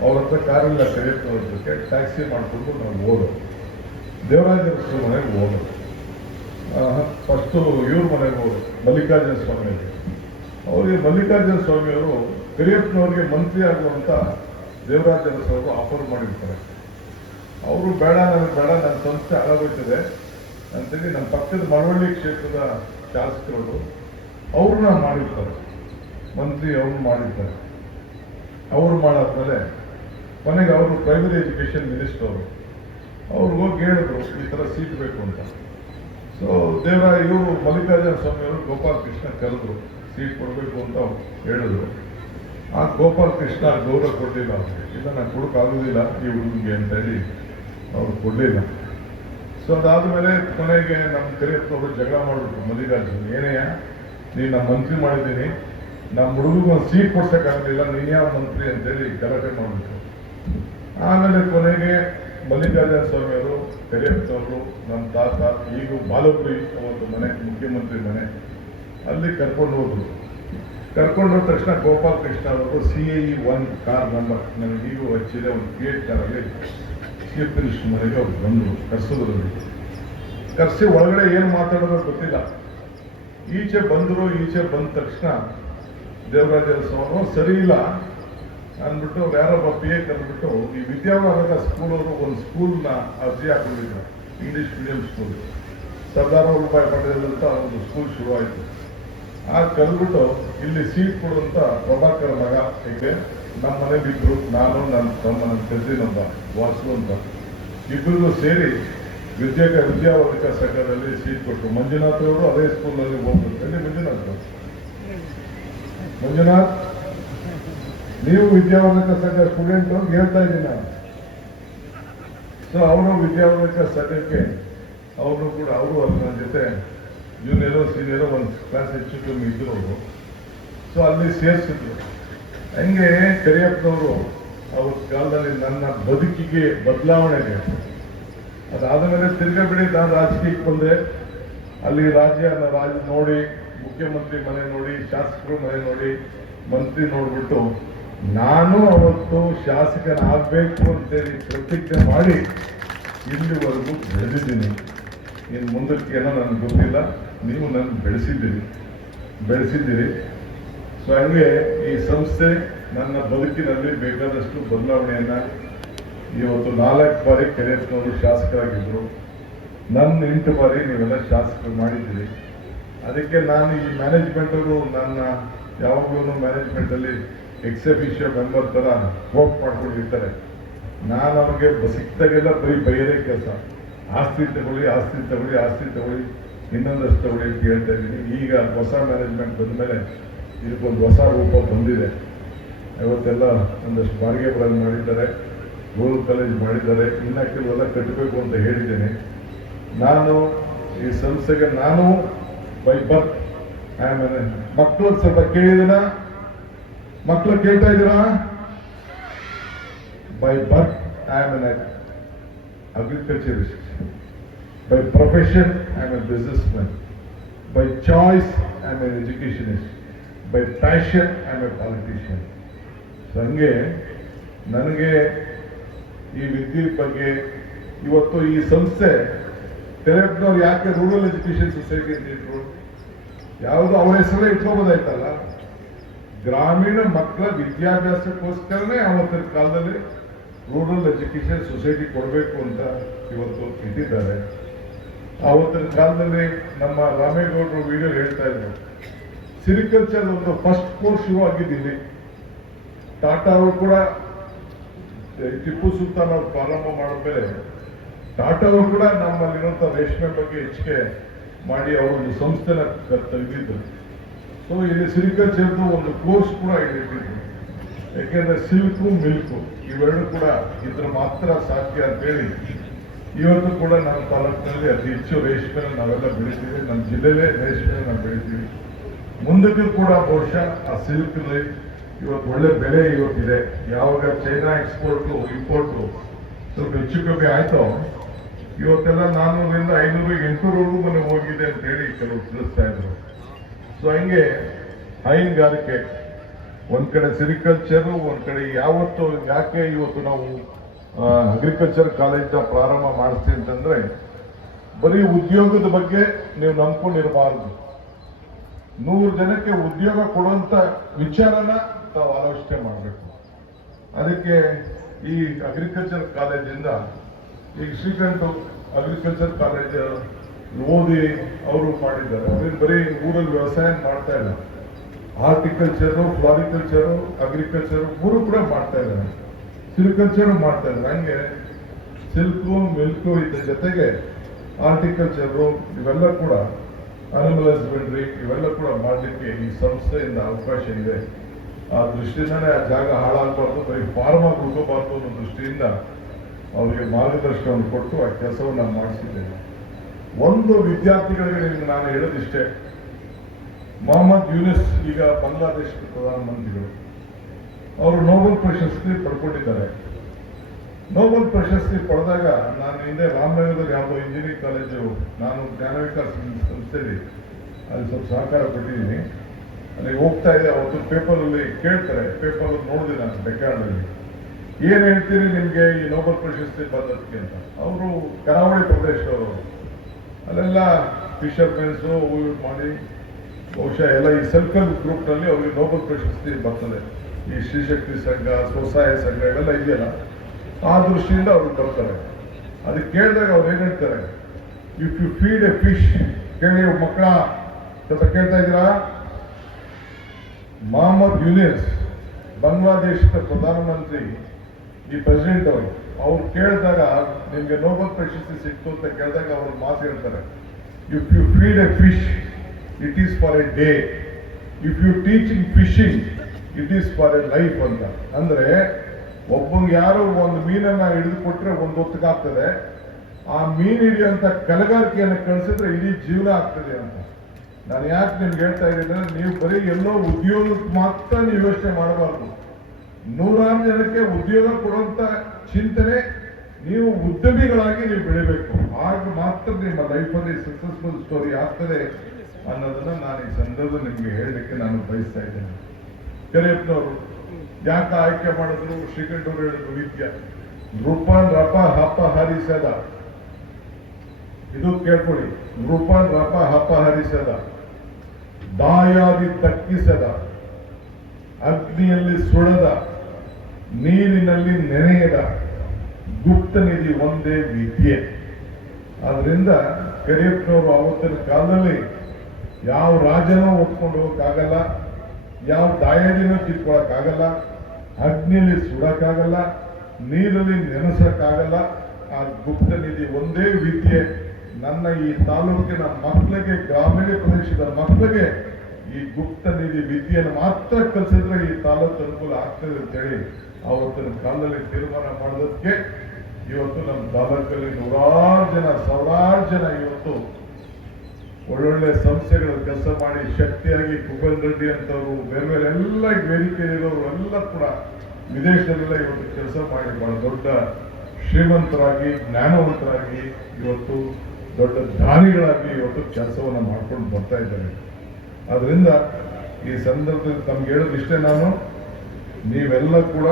ಅವ್ರ ಹತ್ರ ಕಾರಿಲ್ಲ, ಕರಿಯಪ್ಪನವ್ರಕ್ಕೆ ಟ್ಯಾಕ್ಸಿ ಮಾಡಿಕೊಂಡು ನಾವು ಹೋದೋ. ದೇವರಾಜ ಮನೆಗೆ ಹೋದೋ. ಫಸ್ಟು ಇವ್ರ ಮನೆಗೆ ಹೋದ್ರು, ಮಲ್ಲಿಕಾರ್ಜುನ ಸ್ವಾಮಿಯಲ್ಲಿ. ಅವರಿಗೆ ಮಲ್ಲಿಕಾರ್ಜುನ ಸ್ವಾಮಿಯವರು ಕರಿಯಪ್ಪನವ್ರಿಗೆ ಮಂತ್ರಿ ಆಗುವಂತ ದೇವರಾಜ ಅವರು ಆಫರ್ ಮಾಡಿರ್ತಾರೆ. ಅವರು ಬೇಡ, ನನ್ನ ಸಂಸ್ಥೆ ಹಾಳಾಗೋಯ್ತದೆ ಅಂತೇಳಿ ನಮ್ಮ ಪಕ್ಕದ ಮಳವಳ್ಳಿ ಕ್ಷೇತ್ರದ ಶಾಸಕರು ಅವ್ರನ್ನ ಮಾಡಿರ್ತಾರೆ, ಮಂತ್ರಿ ಅವ್ರನ್ನ ಮಾಡಿರ್ತಾರೆ. ಅವ್ರು ಮಾಡಾದ್ಮೇಲೆ ಕೊನೆಗೆ ಅವರು ಪ್ರೈಮರಿ ಎಜುಕೇಷನ್ ಮಿನಿಸ್ಟರ್ ಅವ್ರಿಗೆ ಹೋಗಿ ಹೇಳಿದ್ರು ಈ ಥರ ಸೀಟ್ ಬೇಕು ಅಂತ. ಸೊ ಇವರು ಮಲ್ಲಿಕಾರ್ಜುನ ಸ್ವಾಮಿ ಅವರು ಗೋಪಾಲ್ ಕೃಷ್ಣ ಕರೆದ್ರು, ಸೀಟ್ ಕೊಡಬೇಕು ಅಂತ ಹೇಳಿದ್ರು. ಆ ಗೋಪಾಲ್ ಕೃಷ್ಣ ಗೌರವ ಕೊಡಲಿಲ್ಲ ಅವ್ರಿಗೆ, ಇಲ್ಲ ನಾನು ಕೊಡೋಕ್ಕಾಗೋದಿಲ್ಲ ಈ ಹುಡುಗಿಗೆ ಅಂತೇಳಿ ಅವ್ರು ಕೊಡಲಿಲ್ಲ. ಸೊ ಅದಾದಮೇಲೆ ಕೊನೆಗೆ ನಮ್ಮ ಕರಿಯಪ್ಪನವರು ಜಗಳ ಮಾಡಿಬಿಟ್ರು ಮಲ್ಲಿಕಾರ್ಜುನ್, ಏನಯ್ಯ ನೀನು ನಮ್ಮ ಮಂತ್ರಿ ಮಾಡಿದ್ದೀನಿ, ನಮ್ಮ ಹುಡುಗಿಗೆ ಒಂದು ಸೀಟ್ ಕೊಡ್ಸೋಕ್ಕಾಗಲಿಲ್ಲ, ನೀನು ಯಾವ ಮಂತ್ರಿ ಅಂತೇಳಿ ಗಲಾಟೆ ಮಾಡಿಬಿಟ್ರು. ಆಮೇಲೆ ಕೊನೆಗೆ ಮಲ್ಲಿಕಾರ್ಜುನ ಸ್ವಾಮಿ ಅವರು, ಕರಿಯಪ್ಪನವರು, ನಮ್ಮ ತಾತ, ಈಗ ಬಾಲಪುರಿ ಒಂದು ಮನೆ, ಮುಖ್ಯಮಂತ್ರಿ ಮನೆ, ಅಲ್ಲಿ ಕರ್ಕೊಂಡು ಹೋದ್ರು. ಕರ್ಕೊಂಡು ಹೋದ ತಕ್ಷಣ ಗೋಪಾಲ್ ಕೃಷ್ಣ ಅವರು CAE 1 ಕಾರ್ ನಂಬರ್ ನನಗೆ ಈಗ ಹಚ್ಚಿದೆ, ಒಂದು Fiat ಕಾರಲ್ಲಿ ಚೀಫ್ ಮಿನಿಸ್ಟರ್ ಮನೆಗೆ ಅವ್ರು ಬಂದರು, ಕರ್ಸೋದ್ರಲ್ಲಿ. ಕರ್ಸಿ ಒಳಗಡೆ ಏನು ಮಾತಾಡೋದು ಗೊತ್ತಿಲ್ಲ. ಈಚೆ ಬಂದರು. ಈಚೆ ಬಂದ ತಕ್ಷಣ ದೇವರಾಜ ಸ್ವಾಮಿ ಸರಿ ಇಲ್ಲ ಅಂದ್ಬಿಟ್ಟು ಯಾರೊಬ್ಬ PA ಕರೆದ್ಬಿಟ್ಟು, ಈ ವಿದ್ಯಾವರ್ಧಕ ಸ್ಕೂಲವರು ಒಂದು ಸ್ಕೂಲ್ನ ಅರ್ಜಿ ಹಾಕೊಂಡಿದ್ರು, English medium school, Sardar Vallabhbhai Patel ಅಂತ ಒಂದು ಸ್ಕೂಲ್ ಶುರುವಾಯಿತು. ಆ ಕರೆದ್ಬಿಟ್ಟು ಇಲ್ಲಿ ಸೀಟ್ ಕೊಡುವಂತ ಪ್ರಭಾಕರ್ ಮಗ, ಏಕೆ ನಮ್ಮ ಮನೆಗಿದ್ರು, ನಾನು ನನ್ನ ತಮ್ಮ, ನನ್ನ ಕಸಿನ್ ಅಂತ ವಾಸು ಅಂತ, ಇಬ್ಬರಿಗೂ ಸೇರಿ ವಿದ್ಯಾವರ್ಧಕ ಸಂಘದಲ್ಲಿ ಸೀಟ್ ಕೊಟ್ಟರು. ಮಂಜುನಾಥ್ ಅವರು ಅದೇ ಸ್ಕೂಲ್ನಲ್ಲಿ ಹೋಗ್ಬೇಕು. ಎಲ್ಲಿ ಮಂಜುನಾಥ್, ನೀವು ವಿದ್ಯಾವರ್ಧಕ ಸಂಘ ಸ್ಟೂಡೆಂಟ್ ಅಂತ ಹೇಳ್ತಾ ಇದ್ದೀನಿ ನಾನು. ಸೊ ಅವರು ವಿದ್ಯಾವರ್ಧಕ ಸಂಘಕ್ಕೆ ಅವರು ಕೂಡ, ಅವರು ಅಲ್ಲಿ ನನ್ನ ಜೊತೆ ಜೂನಿಯರು ಸೀನಿಯರು ಒಂದು ಕ್ಲಾಸ್ ಹೆಚ್ಚು ಕಮ್ಮಿ ಇದ್ರು ಅವರು. ಸೊ ಅಲ್ಲಿ ಸೇರಿಸಿದ್ರು. ಹಂಗೆ ಕರಿಯಪ್ಪನವರು ಅವ್ರ ಕಾಲದಲ್ಲಿ ನನ್ನ ಬದುಕಿಗೆ ಬದಲಾವಣೆಗೆ, ಅದಾದ ಮೇಲೆ ತಿರ್ಗಾ ಬಿಡಿ ನಾನು ರಾಜಕೀಯಕ್ಕೆ ಬಂದೆ. ಅಲ್ಲಿ ರಾಜ್ಯ ನೋಡಿ, ಮುಖ್ಯಮಂತ್ರಿ ಮನೆ ನೋಡಿ, ಶಾಸಕರು ಮನೆ ನೋಡಿ, ಮಂತ್ರಿ ನೋಡ್ಬಿಟ್ಟು ನಾನು ಅವತ್ತು ಶಾಸಕನಾಗಬೇಕು ಅಂತೇಳಿ ಪ್ರತಿಜ್ಞೆ ಮಾಡಿ ಇಲ್ಲಿವರೆಗೂ ಬೆಳೆದಿದ್ದೀನಿ. ಇನ್ನು ಮುಂದಕ್ಕೆ ಏನೋ ನನಗೆ ಗೊತ್ತಿಲ್ಲ, ನೀವು ನನ್ನ ಬೆಳೆಸಿದ್ದೀರಿ. ಸೊ ಹಂಗೆ ಈ ಸಂಸ್ಥೆ ನನ್ನ ಬದುಕಿನಲ್ಲಿ ಬೇಕಾದಷ್ಟು ಬದಲಾವಣೆಯನ್ನ, ಇವತ್ತು 4 ಬಾರಿ ಕರಿಯಪ್ಪನವರು ಶಾಸಕರಾಗಿದ್ದರು, ನನ್ನ 8 ಬಾರಿ ನೀವೆಲ್ಲ ಶಾಸಕರು ಮಾಡಿದ್ದೀರಿ. ಅದಕ್ಕೆ ನಾನು ಈ ಮ್ಯಾನೇಜ್ಮೆಂಟ್ ಅವರು ನನ್ನ ಯಾವಾಗಲೂ ಮ್ಯಾನೇಜ್ಮೆಂಟಲ್ಲಿ ಎಕ್ಸೆಫಿಷಿಯೋ ಮೆಂಬರ್ ಥರ ಹೋಪ್ ಮಾಡ್ಕೊಂಡಿರ್ತಾರೆ. ನಾನು ಅವ್ರಿಗೆ ಸಿಕ್ತಾಗೆಲ್ಲ ಬೈಯದೇ ಕೆಲಸ, ಆಸ್ತಿ ತಗೊಳ್ಳಿ, ಇನ್ನೊಂದಷ್ಟು ತಗೊಳ್ಳಿ ಅಂತ ಹೇಳ್ತಾ ಇದ್ದೀನಿ. ಈಗ ಹೊಸ ಮ್ಯಾನೇಜ್ಮೆಂಟ್ ಬಂದ ಮೇಲೆ ಇದಕ್ಕೊಂದು ಹೊಸ ರೂಪ ಬಂದಿದೆ. ಇವತ್ತೆಲ್ಲ ಒಂದಷ್ಟು ಬಾಡಿಗೆ ಬರಲು ಮಾಡಿದ್ದಾರೆ, ರೂರಲ್ ಕಾಲೇಜ್ ಮಾಡಿದ್ದಾರೆ, ಇನ್ನ ಕೆಲವೆಲ್ಲ ಕಟ್ಟಬೇಕು ಅಂತ ಹೇಳಿದ್ದೇನೆ. ನಾನು ಈ ಸಂಸ್ಥೆಗೆ ನಾನು ಬೈ ಬರ್ತ್ ಮಕ್ಕಳು ಸ್ವಲ್ಪ ಕೇಳಿದಿನ, ಮಕ್ಕಳು ಕೇಳ್ತಾ ಇದ್ದೀರಾ? By birth I am an agriculturist. By profession, I am a businessman. By choice, I am an educationist. By passion, I am a politician. So ಹಂಗೆ ನನಗೆ ಈ ವಿದ್ಯೆ ಬಗ್ಗೆ ಇವತ್ತು ಈ ಸಂಸ್ಥೆ ಕರಿಯಪ್ಪನವ್ರು ಯಾಕೆ ರೂರಲ್ ಎಜುಕೇಶನ್ ಸೊಸೈಟಿ ಅಂತ ಇಟ್ರು? ಯಾವುದು ಅವ್ರ ಹೆಸರೇ ಇಟ್ಕೋಬೋದಾಯ್ತಲ್ಲ. ಗ್ರಾಮೀಣ ಮಕ್ಕಳ ವಿದ್ಯಾಭ್ಯಾಸಕ್ಕೋಸ್ಕರನೇ ಅವತ್ತಿನ ಕಾಲದಲ್ಲಿ ರೂರಲ್ ಎಜುಕೇಶನ್ ಸೊಸೈಟಿ ಕೊಡಬೇಕು ಅಂತ ಇವತ್ತು ಇಟ್ಟಿದ್ದಾರೆ. ಆವತ್ತಿನ ಕಾಲದಲ್ಲಿ ನಮ್ಮ ರಾಮೇಗೌಡರು ವಿಡಿಯೋ ಹೇಳ್ತಾ ಇದ್ರು, ಸಿರಿಕಲ್ಚರ್ ಒಂದು ಫಸ್ಟ್ ಕೋರ್ಸ್ ಶುರು ಆಗಿದ್ದಿಲ್ಲಿ. ಟಾಟಾ ಅವರು ಕೂಡ ಟಿಪ್ಪು ಸುಲ್ತಾನ್ ಅವರು ಪ್ರಾರಂಭ ಮಾಡಿದ್ಮೇಲೆ ಟಾಟಾ ಅವರು ಕೂಡ ನಮ್ಮಲ್ಲಿರುವಂಥ ರೇಷ್ಮೆ ಬಗ್ಗೆ ಹೆಚ್ಚಿಗೆ ಮಾಡಿ ಅವರು ಒಂದು ಸಂಸ್ಥೆನ ತೆಗೆದಿದ್ರು. ಸೊ ಇಲ್ಲಿ ಸಿರಿಕಲ್ಚರ್ದು ಒಂದು ಕೋರ್ಸ್ ಕೂಡ ಇಟ್ಟಿದ್ರು. ಯಾಕೆಂದ್ರೆ ಸಿಲ್ಕು ಮಿಲ್ಕು ಇವೆರಡು ಕೂಡ ಇದ್ರ ಮಾತ್ರ ಸಾಧ್ಯ ಅಂತೇಳಿ ಇವತ್ತು ಕೂಡ ನಮ್ಮ ತಾಲೂಕಿನಲ್ಲಿ ಅತಿ ಹೆಚ್ಚು ರೇಷ್ಮೆನ ನಾವೆಲ್ಲ ಬೆಳಿತೀವಿ. ನಮ್ಮ ಜಿಲ್ಲೆಯಲ್ಲೇ ರೇಷ್ಮೆನ ನಾವು ಬೆಳಿತೀವಿ. ಮುಂದಕ್ಕೂ ಕೂಡ ಬಹುಶಃ ಆ ಸಿಲ್ಕ್ನಲ್ಲಿ ಇವತ್ತು ಒಳ್ಳೆ ಬೆಲೆ ಇವತ್ತಿದೆ. ಯಾವಾಗ ಚೈನಾ ಎಕ್ಸ್ಪೋರ್ಟು ಇಂಪೋರ್ಟು ಸ್ವಲ್ಪ ಹೆಚ್ಚು ಕಮ್ಮಿ ಆಯ್ತೋ, ಇವತ್ತೆಲ್ಲ 400ರಿಂದ 500, 800ವರೆಗೂ ಮನೆ ಹೋಗಿದೆ ಅಂತ ಹೇಳಿ ಕೆಲವರು ತಿಳಿಸ್ತಾ ಇದ್ರು. ಸೊ ಹಂಗೆ ಹೈನುಗಾರಿಕೆ ಒಂದ್ ಕಡೆ, ಸಿರಿಕಲ್ಚರು ಒಂದ್ ಕಡೆ. ಯಾಕೆ ಇವತ್ತು ನಾವು ಅಗ್ರಿಕಲ್ಚರ್ ಕಾಲೇಜ್ನ ಪ್ರಾರಂಭ ಮಾಡಿಸ್ತೀವಿ ಅಂತಂದ್ರೆ, ಬರೀ ಉದ್ಯೋಗದ ಬಗ್ಗೆ ನೀವು ನಂಬ್ಕೊಂಡಿರಬಾರ್ದು. 100 ಜನಕ್ಕೆ ಉದ್ಯೋಗ ಕೊಡುವಂತ ವಿಚಾರನ ತಾವು ಆಲೋಚನೆ ಮಾಡಬೇಕು. ಅದಕ್ಕೆ ಈ ಅಗ್ರಿಕಲ್ಚರ್ ಕಾಲೇಜಿಂದ ಈಗ ಶ್ರೀಕಂಠ ಅಗ್ರಿಕಲ್ಚರ್ ಕಾಲೇಜ್ ಓದಿ ಅವರು ಮಾಡಿದ್ದಾರೆ. ಅವ್ರಿಗೆ ಬರೀ ಊರಲ್ಲಿ ವ್ಯವಸಾಯ ಮಾಡ್ತಾ ಇಲ್ಲ, ಹಾರ್ಟಿಕಲ್ಚರು, ಫ್ಲಾರಿಕಲ್ಚರು, ಅಗ್ರಿಕಲ್ಚರು 3 ಕೂಡ ಮಾಡ್ತಾ ಇದ್ದಾರೆ. ಸಿಲ್ಕಲ್ಚರ್ ಮಾಡ್ತಾ ಇದ್ರು. ಹಂಗೆ ಸಿಲ್ಕು ಮಿಲ್ಕು ಇದ್ರ ಜೊತೆಗೆ ಆರ್ಟಿಕಲ್ಚರು ಇವೆಲ್ಲ ಕೂಡ, ಅನಿಮಲ್ ಹಸ್ಬೆಂಡ್ರಿ ಇವೆಲ್ಲ ಕೂಡ ಮಾಡಲಿಕ್ಕೆ ಈ ಸಂಸ್ಥೆಯಿಂದ ಅವಕಾಶ ಇದೆ. ಆ ದೃಷ್ಟಿಯಿಂದನೇ ಆ ಜಾಗ ಹಾಳಾಗಬಾರ್ದು, ಬರೀ ಫಾರ್ಮ್ ಆಗಿ ಉಳ್ಕೋಬಾರ್ದು ಅನ್ನೋ ದೃಷ್ಟಿಯಿಂದ ಅವರಿಗೆ ಮಾರ್ಗದರ್ಶನವನ್ನು ಕೊಟ್ಟು ಆ ಕೆಲಸವನ್ನು ಮಾಡಿಸಿದ್ದೇನೆ. ಒಂದು ವಿದ್ಯಾರ್ಥಿಗಳಿಗೆ ನಿಮ್ಗೆ ನಾನು ಹೇಳೋದಿಷ್ಟೇ, ಮೊಹಮ್ಮದ್ ಯೂನಿಸ್ ಈಗ ಬಾಂಗ್ಲಾದೇಶದ ಪ್ರಧಾನಮಂತ್ರಿಗಳು, ಅವರು ನೋಬೆಲ್ ಪ್ರಶಸ್ತಿ ಪಡ್ಕೊಂಡಿದ್ದಾರೆ. ನೋಬೆಲ್ ಪ್ರಶಸ್ತಿ ಪಡೆದಾಗ ನಾನು ಹಿಂದೆ ರಾಮನಗರದಲ್ಲಿ ಯಾವುದೋ ಇಂಜಿನಿಯರಿಂಗ್ ಕಾಲೇಜು, ನಾನು ಜ್ಞಾನ ವಿಕಾಸ ಸಂಸ್ಥೆಯಲ್ಲಿ ಅಲ್ಲಿ ಸ್ವಲ್ಪ ಸಹಕಾರ ಕೊಟ್ಟಿದ್ದೀನಿ. ಅಲ್ಲಿ ಹೋಗ್ತಾ ಇದೆ, ಅವತ್ತು ಪೇಪರಲ್ಲಿ ಕೇಳ್ತಾರೆ, ಪೇಪರ್ ನೋಡಿದೆ ನಾನು ರೆಕಾರ್ಡಲ್ಲಿ, ಏನ್ ಹೇಳ್ತೀರಿ ನಿಮ್ಗೆ ಈ ನೋಬೆಲ್ ಪ್ರಶಸ್ತಿ ಬಂದದಕ್ಕೆ ಅಂತ. ಅವರು ಕರಾವಳಿ ಪ್ರದೇಶದವರು, ಅಲ್ಲೆಲ್ಲ ಫಿಶರ್ಮೆನ್ಸು ಮಾಡಿ ಬಹುಶಃ ಎಲ್ಲ ಈ ಸೆಲ್ಫ್ ಹೆಲ್ಪ್ ಗ್ರೂಪ್ನಲ್ಲಿ ಅವ್ರಿಗೆ ನೋಬೆಲ್ ಪ್ರಶಸ್ತಿ ಬರ್ತದೆ. ಈ ಶ್ರೀಶಕ್ತಿ ಸಂಘ, ಸ್ವಸಹಾಯ ಸಂಘ ಇವೆಲ್ಲ ಇದೆಯಲ್ಲ, ಆ ದೃಷ್ಟಿಯಿಂದ ಅವ್ರು ಬರ್ತಾರೆ. ಅದಕ್ಕೆ ಕೇಳಿದಾಗ ಅವ್ರು ಏನ್ ಹೇಳ್ತಾರೆ, if you feed a fish, ಕೇಳಿ ಮಕ್ಕಳ ಸ್ವಲ್ಪ ಕೇಳ್ತಾ ಇದ್ದೀರಾ, ಮೊಹಮ್ಮದ್ ಯೂನಿಸ್ ಬಾಂಗ್ಲಾದೇಶದ ಪ್ರಧಾನಮಂತ್ರಿ, ಈ ಪ್ರೆಸಿಡೆಂಟ್ ಅವ್ರು ಕೇಳಿದಾಗ ನಿಮ್ಗೆ ನೋಬೆಲ್ ಪ್ರಶಸ್ತಿ ಸಿಕ್ತು ಅಂತ ಕೇಳಿದಾಗ ಅವ್ರು ಮಾತು ಹೇಳ್ತಾರೆ, if you feed a fish it is for a day, if you teaching fishing it is for a life ಅಂತ. ಅಂದ್ರೆ ಒಬ್ಬಂಗೆ ಯಾರೋ ಒಂದು ಮೀನನ್ನ ಹಿಡಿದು ಕೊಟ್ರೆ ಒಂದು ಹೊತ್ತಿಗಾಗ್ತದೆ, ಆ ಮೀನು ಹಿಡಿಯುವಂತ ಕಲೆಗಾರಿಕೆಯನ್ನು ಕಳಿಸಿದ್ರೆ ಇಡೀ ಜೀವನ ಆಗ್ತದೆ ಅಂತ. ನಾನು ಯಾಕೆ ನಿಮ್ಗೆ ಹೇಳ್ತಾ ಇದ್ದೀನಿ ಅಂದ್ರೆ, ನೀವು ಬರೀ ಎಲ್ಲೋ ಉದ್ಯೋಗಕ್ಕೆ ಮಾತ್ರ ನೀವು ಯೋಚನೆ ಮಾಡಬಾರ್ದು. ನೂರಾರು ಜನಕ್ಕೆ ಉದ್ಯೋಗ ಕೊಡುವಂತ ಚಿಂತನೆ, ನೀವು ಉದ್ಯಮಿಗಳಾಗಿ ನೀವು ಬೆಳಿಬೇಕು. ಆಗ ಮಾತ್ರ ನಿಮ್ಮ ಲೈಫಲ್ಲಿ ಸಕ್ಸಸ್ಫುಲ್ ಸ್ಟೋರಿ ಆಗ್ತದೆ ಅನ್ನೋದನ್ನ ನಾನು ಈ ಸಂದರ್ಭದಲ್ಲಿ ನಿಮ್ಗೆ ಹೇಳಲಿಕ್ಕೆ ನಾನು ಬಯಸ್ತಾ ಇದ್ದೇನೆ. ಕರಿಯಪ್ಪನವರು ಯಾಕೆ ಆಯ್ಕೆ ಮಾಡಿದ್ರು, ಶ್ರೀಕಂಠವರು ಹೇಳಿದ್ರು, ವಿದ್ಯೆ ನೃಪನ್ ರಪ ಹಪ ಹರಿಸದ, ಇದು ಕೇಳ್ಕೊಳ್ಳಿ, ನೃಪನ್ ರಪ ಹಪ ಹರಿಸದ, ದಾಯಾದಿ ತಕ್ಕಿಸದ, ಅಗ್ನಿಯಲ್ಲಿ ಸುಡದ, ನೀರಿನಲ್ಲಿ ನೆನೆಯದ, ಗುಪ್ತ ನಿಧಿ ಒಂದೇ ವಿದ್ಯೆ. ಆದ್ರಿಂದ ಕರಿಯಪ್ಪನವರು ಆವತ್ತಿನ ಕಾಲದಲ್ಲಿ ಯಾವ ರಾಜನೂ ಒಪ್ಕೊಂಡು ಹೋಗಕ್ಕಾಗಲ್ಲ, ಯಾವ ದಾಯಾದಿನೂ ಕಿತ್ಕೊಳಕ್ಕಾಗಲ್ಲ, ಅಗ್ನಿಯಲ್ಲಿ ಸುಡಕ್ಕಾಗಲ್ಲ, ನೀರಲ್ಲಿ ನೆನೆಸಕ್ಕಾಗಲ್ಲ. ಆ ಗುಪ್ತ ನಿಧಿ ಒಂದೇ ವಿದ್ಯೆ ನನ್ನ ಈ ತಾಲೂಕಿನ ಮಕ್ಕಳಿಗೆ, ಗ್ರಾಮೀಣ ಪ್ರದೇಶದ ಮಕ್ಕಳಿಗೆ ಈ ಗುಪ್ತ ನಿಧಿ ವಿದ್ಯೆಯನ್ನು ಮಾತ್ರ ಕಲಿಸಿದ್ರೆ ಈ ತಾಲೂಕು ಅನುಕೂಲ ಆಗ್ತದೆ ಅಂತೇಳಿ ಆವತ್ತಿನ ಕಾಲದಲ್ಲಿ ತೀರ್ಮಾನ ಮಾಡೋದಕ್ಕೆ ಇವತ್ತು ನಮ್ಮ ತಾಲೂಕಲ್ಲಿ ನೂರಾರು ಜನ, ಸಾವಿರಾರು ಜನ ಇವತ್ತು ಒಳ್ಳೊಳ್ಳೆ ಸಂಸ್ಥೆಗಳ ಕೆಲಸ ಮಾಡಿ ಶಕ್ತಿಯಾಗಿ, ಕುಬಲ್ ರೆಡ್ಡಿ ಅಂತವರು, ಬೇರೆ ಬೇರೆ ಎಲ್ಲ ವೇದಿಕೆ ಇರೋರು ಎಲ್ಲ ಕೂಡ ವಿದೇಶದಲ್ಲೆಲ್ಲ ಇವತ್ತು ಕೆಲಸ ಮಾಡಿ ಬಹಳ ದೊಡ್ಡ ಶ್ರೀಮಂತರಾಗಿ, ಜ್ಞಾನವಂತರಾಗಿ, ಇವತ್ತು ದೊಡ್ಡ ದಾನಿಗಳಾಗಿ ಇವತ್ತು ಕೆಲಸವನ್ನು ಮಾಡ್ಕೊಂಡು ಬರ್ತಾ ಇದ್ದಾರೆ. ಆದ್ರಿಂದ ಈ ಸಂದರ್ಭದಲ್ಲಿ ತಮ್ಗೆ ಹೇಳೋದಿಷ್ಟೇ, ನಾನು ನೀವೆಲ್ಲ ಕೂಡ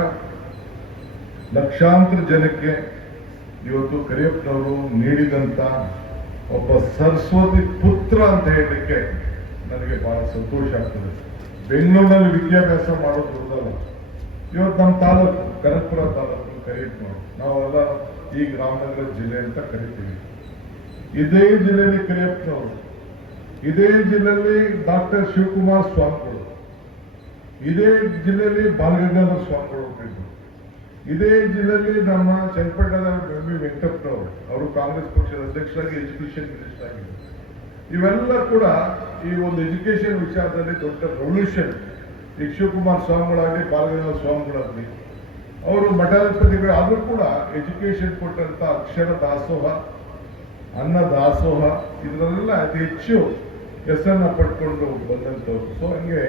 ಲಕ್ಷಾಂತರ ಜನಕ್ಕೆ ಇವತ್ತು ಕರಿಯಪ್ಪನವರು ನೀಡಿದಂತ ಒಬ್ಬ ಸರಸ್ವತಿ ಪುತ್ರ ಅಂತ ಹೇಳಲಿಕ್ಕೆ ನನಗೆ ಬಹಳ ಸಂತೋಷ ಆಗ್ತದೆ. ಬೆಂಗಳೂರಿನಲ್ಲಿ ವಿದ್ಯಾಭ್ಯಾಸ ಮಾಡೋದು ದೊಡ್ಡದಲ್ಲ. ಇವತ್ತು ನಮ್ಮ ತಾಲೂಕು ಕನಕಪುರ ತಾಲೂಕು ಕರಿಯಪ್ಪನವರು, ನಾವೆಲ್ಲ ಈಗ ರಾಮನಗರ ಜಿಲ್ಲೆ ಅಂತ ಕರಿತೀವಿ. ಇದೇ ಜಿಲ್ಲೆಯಲ್ಲಿ ಕರಿಯಪ್ಪನವರು, ಇದೇ ಜಿಲ್ಲೆಯಲ್ಲಿ ಡಾಕ್ಟರ್ ಶಿವಕುಮಾರ್ ಸ್ವಾಮಿಗಳು, ಇದೇ ಜಿಲ್ಲೆಯಲ್ಲಿ ಬಾಲಗಂಗಾಧರ ಸ್ವಾಮಿಗಳು ಹುಟ್ಟಿದ್ರು, ಇದೇ ಜಿಲ್ಲೆಯಲ್ಲಿ ನಮ್ಮ ಚನ್ನಪಟ್ಟಣದ ಎಂ.ವಿ. ವೆಂಕಟಪ್ಪನವರು, ಅವರು ಕಾಂಗ್ರೆಸ್ ಪಕ್ಷದ ಅಧ್ಯಕ್ಷರಾಗಿ ಎಜುಕೇಶನ್ ಮಿನಿಸ್ಟರ್ ಆಗಿದ್ದರು. ಇವೆಲ್ಲ ಕೂಡ ಈ ಒಂದು ಎಜುಕೇಶನ್ ವಿಚಾರದಲ್ಲಿ ದೊಡ್ಡ ರೆವಲ್ಯೂಷನ್. ಈಗ ಶಿವಕುಮಾರ್ ಸ್ವಾಮಿಗಳಾಗಲಿ, ಬಾಲಗಂಗಾಧರ ಸ್ವಾಮಿಗಳಾಗಲಿ, ಅವರು ಮಠಾಧಿಪತಿಗಳು ಆದರೂ ಕೂಡ ಎಜುಕೇಶನ್ ಕೊಟ್ಟಂತ ಅಕ್ಷರ ದಾಸೋಹ, ಅನ್ನ ದಾಸೋಹ ಇದರಲ್ಲೆಲ್ಲ ಅತಿ ಹೆಚ್ಚು ಹೆಸರನ್ನ ಪಡ್ಕೊಂಡು ಬಂದಂಥವ್ರು. ಸೊ ಹಂಗೆ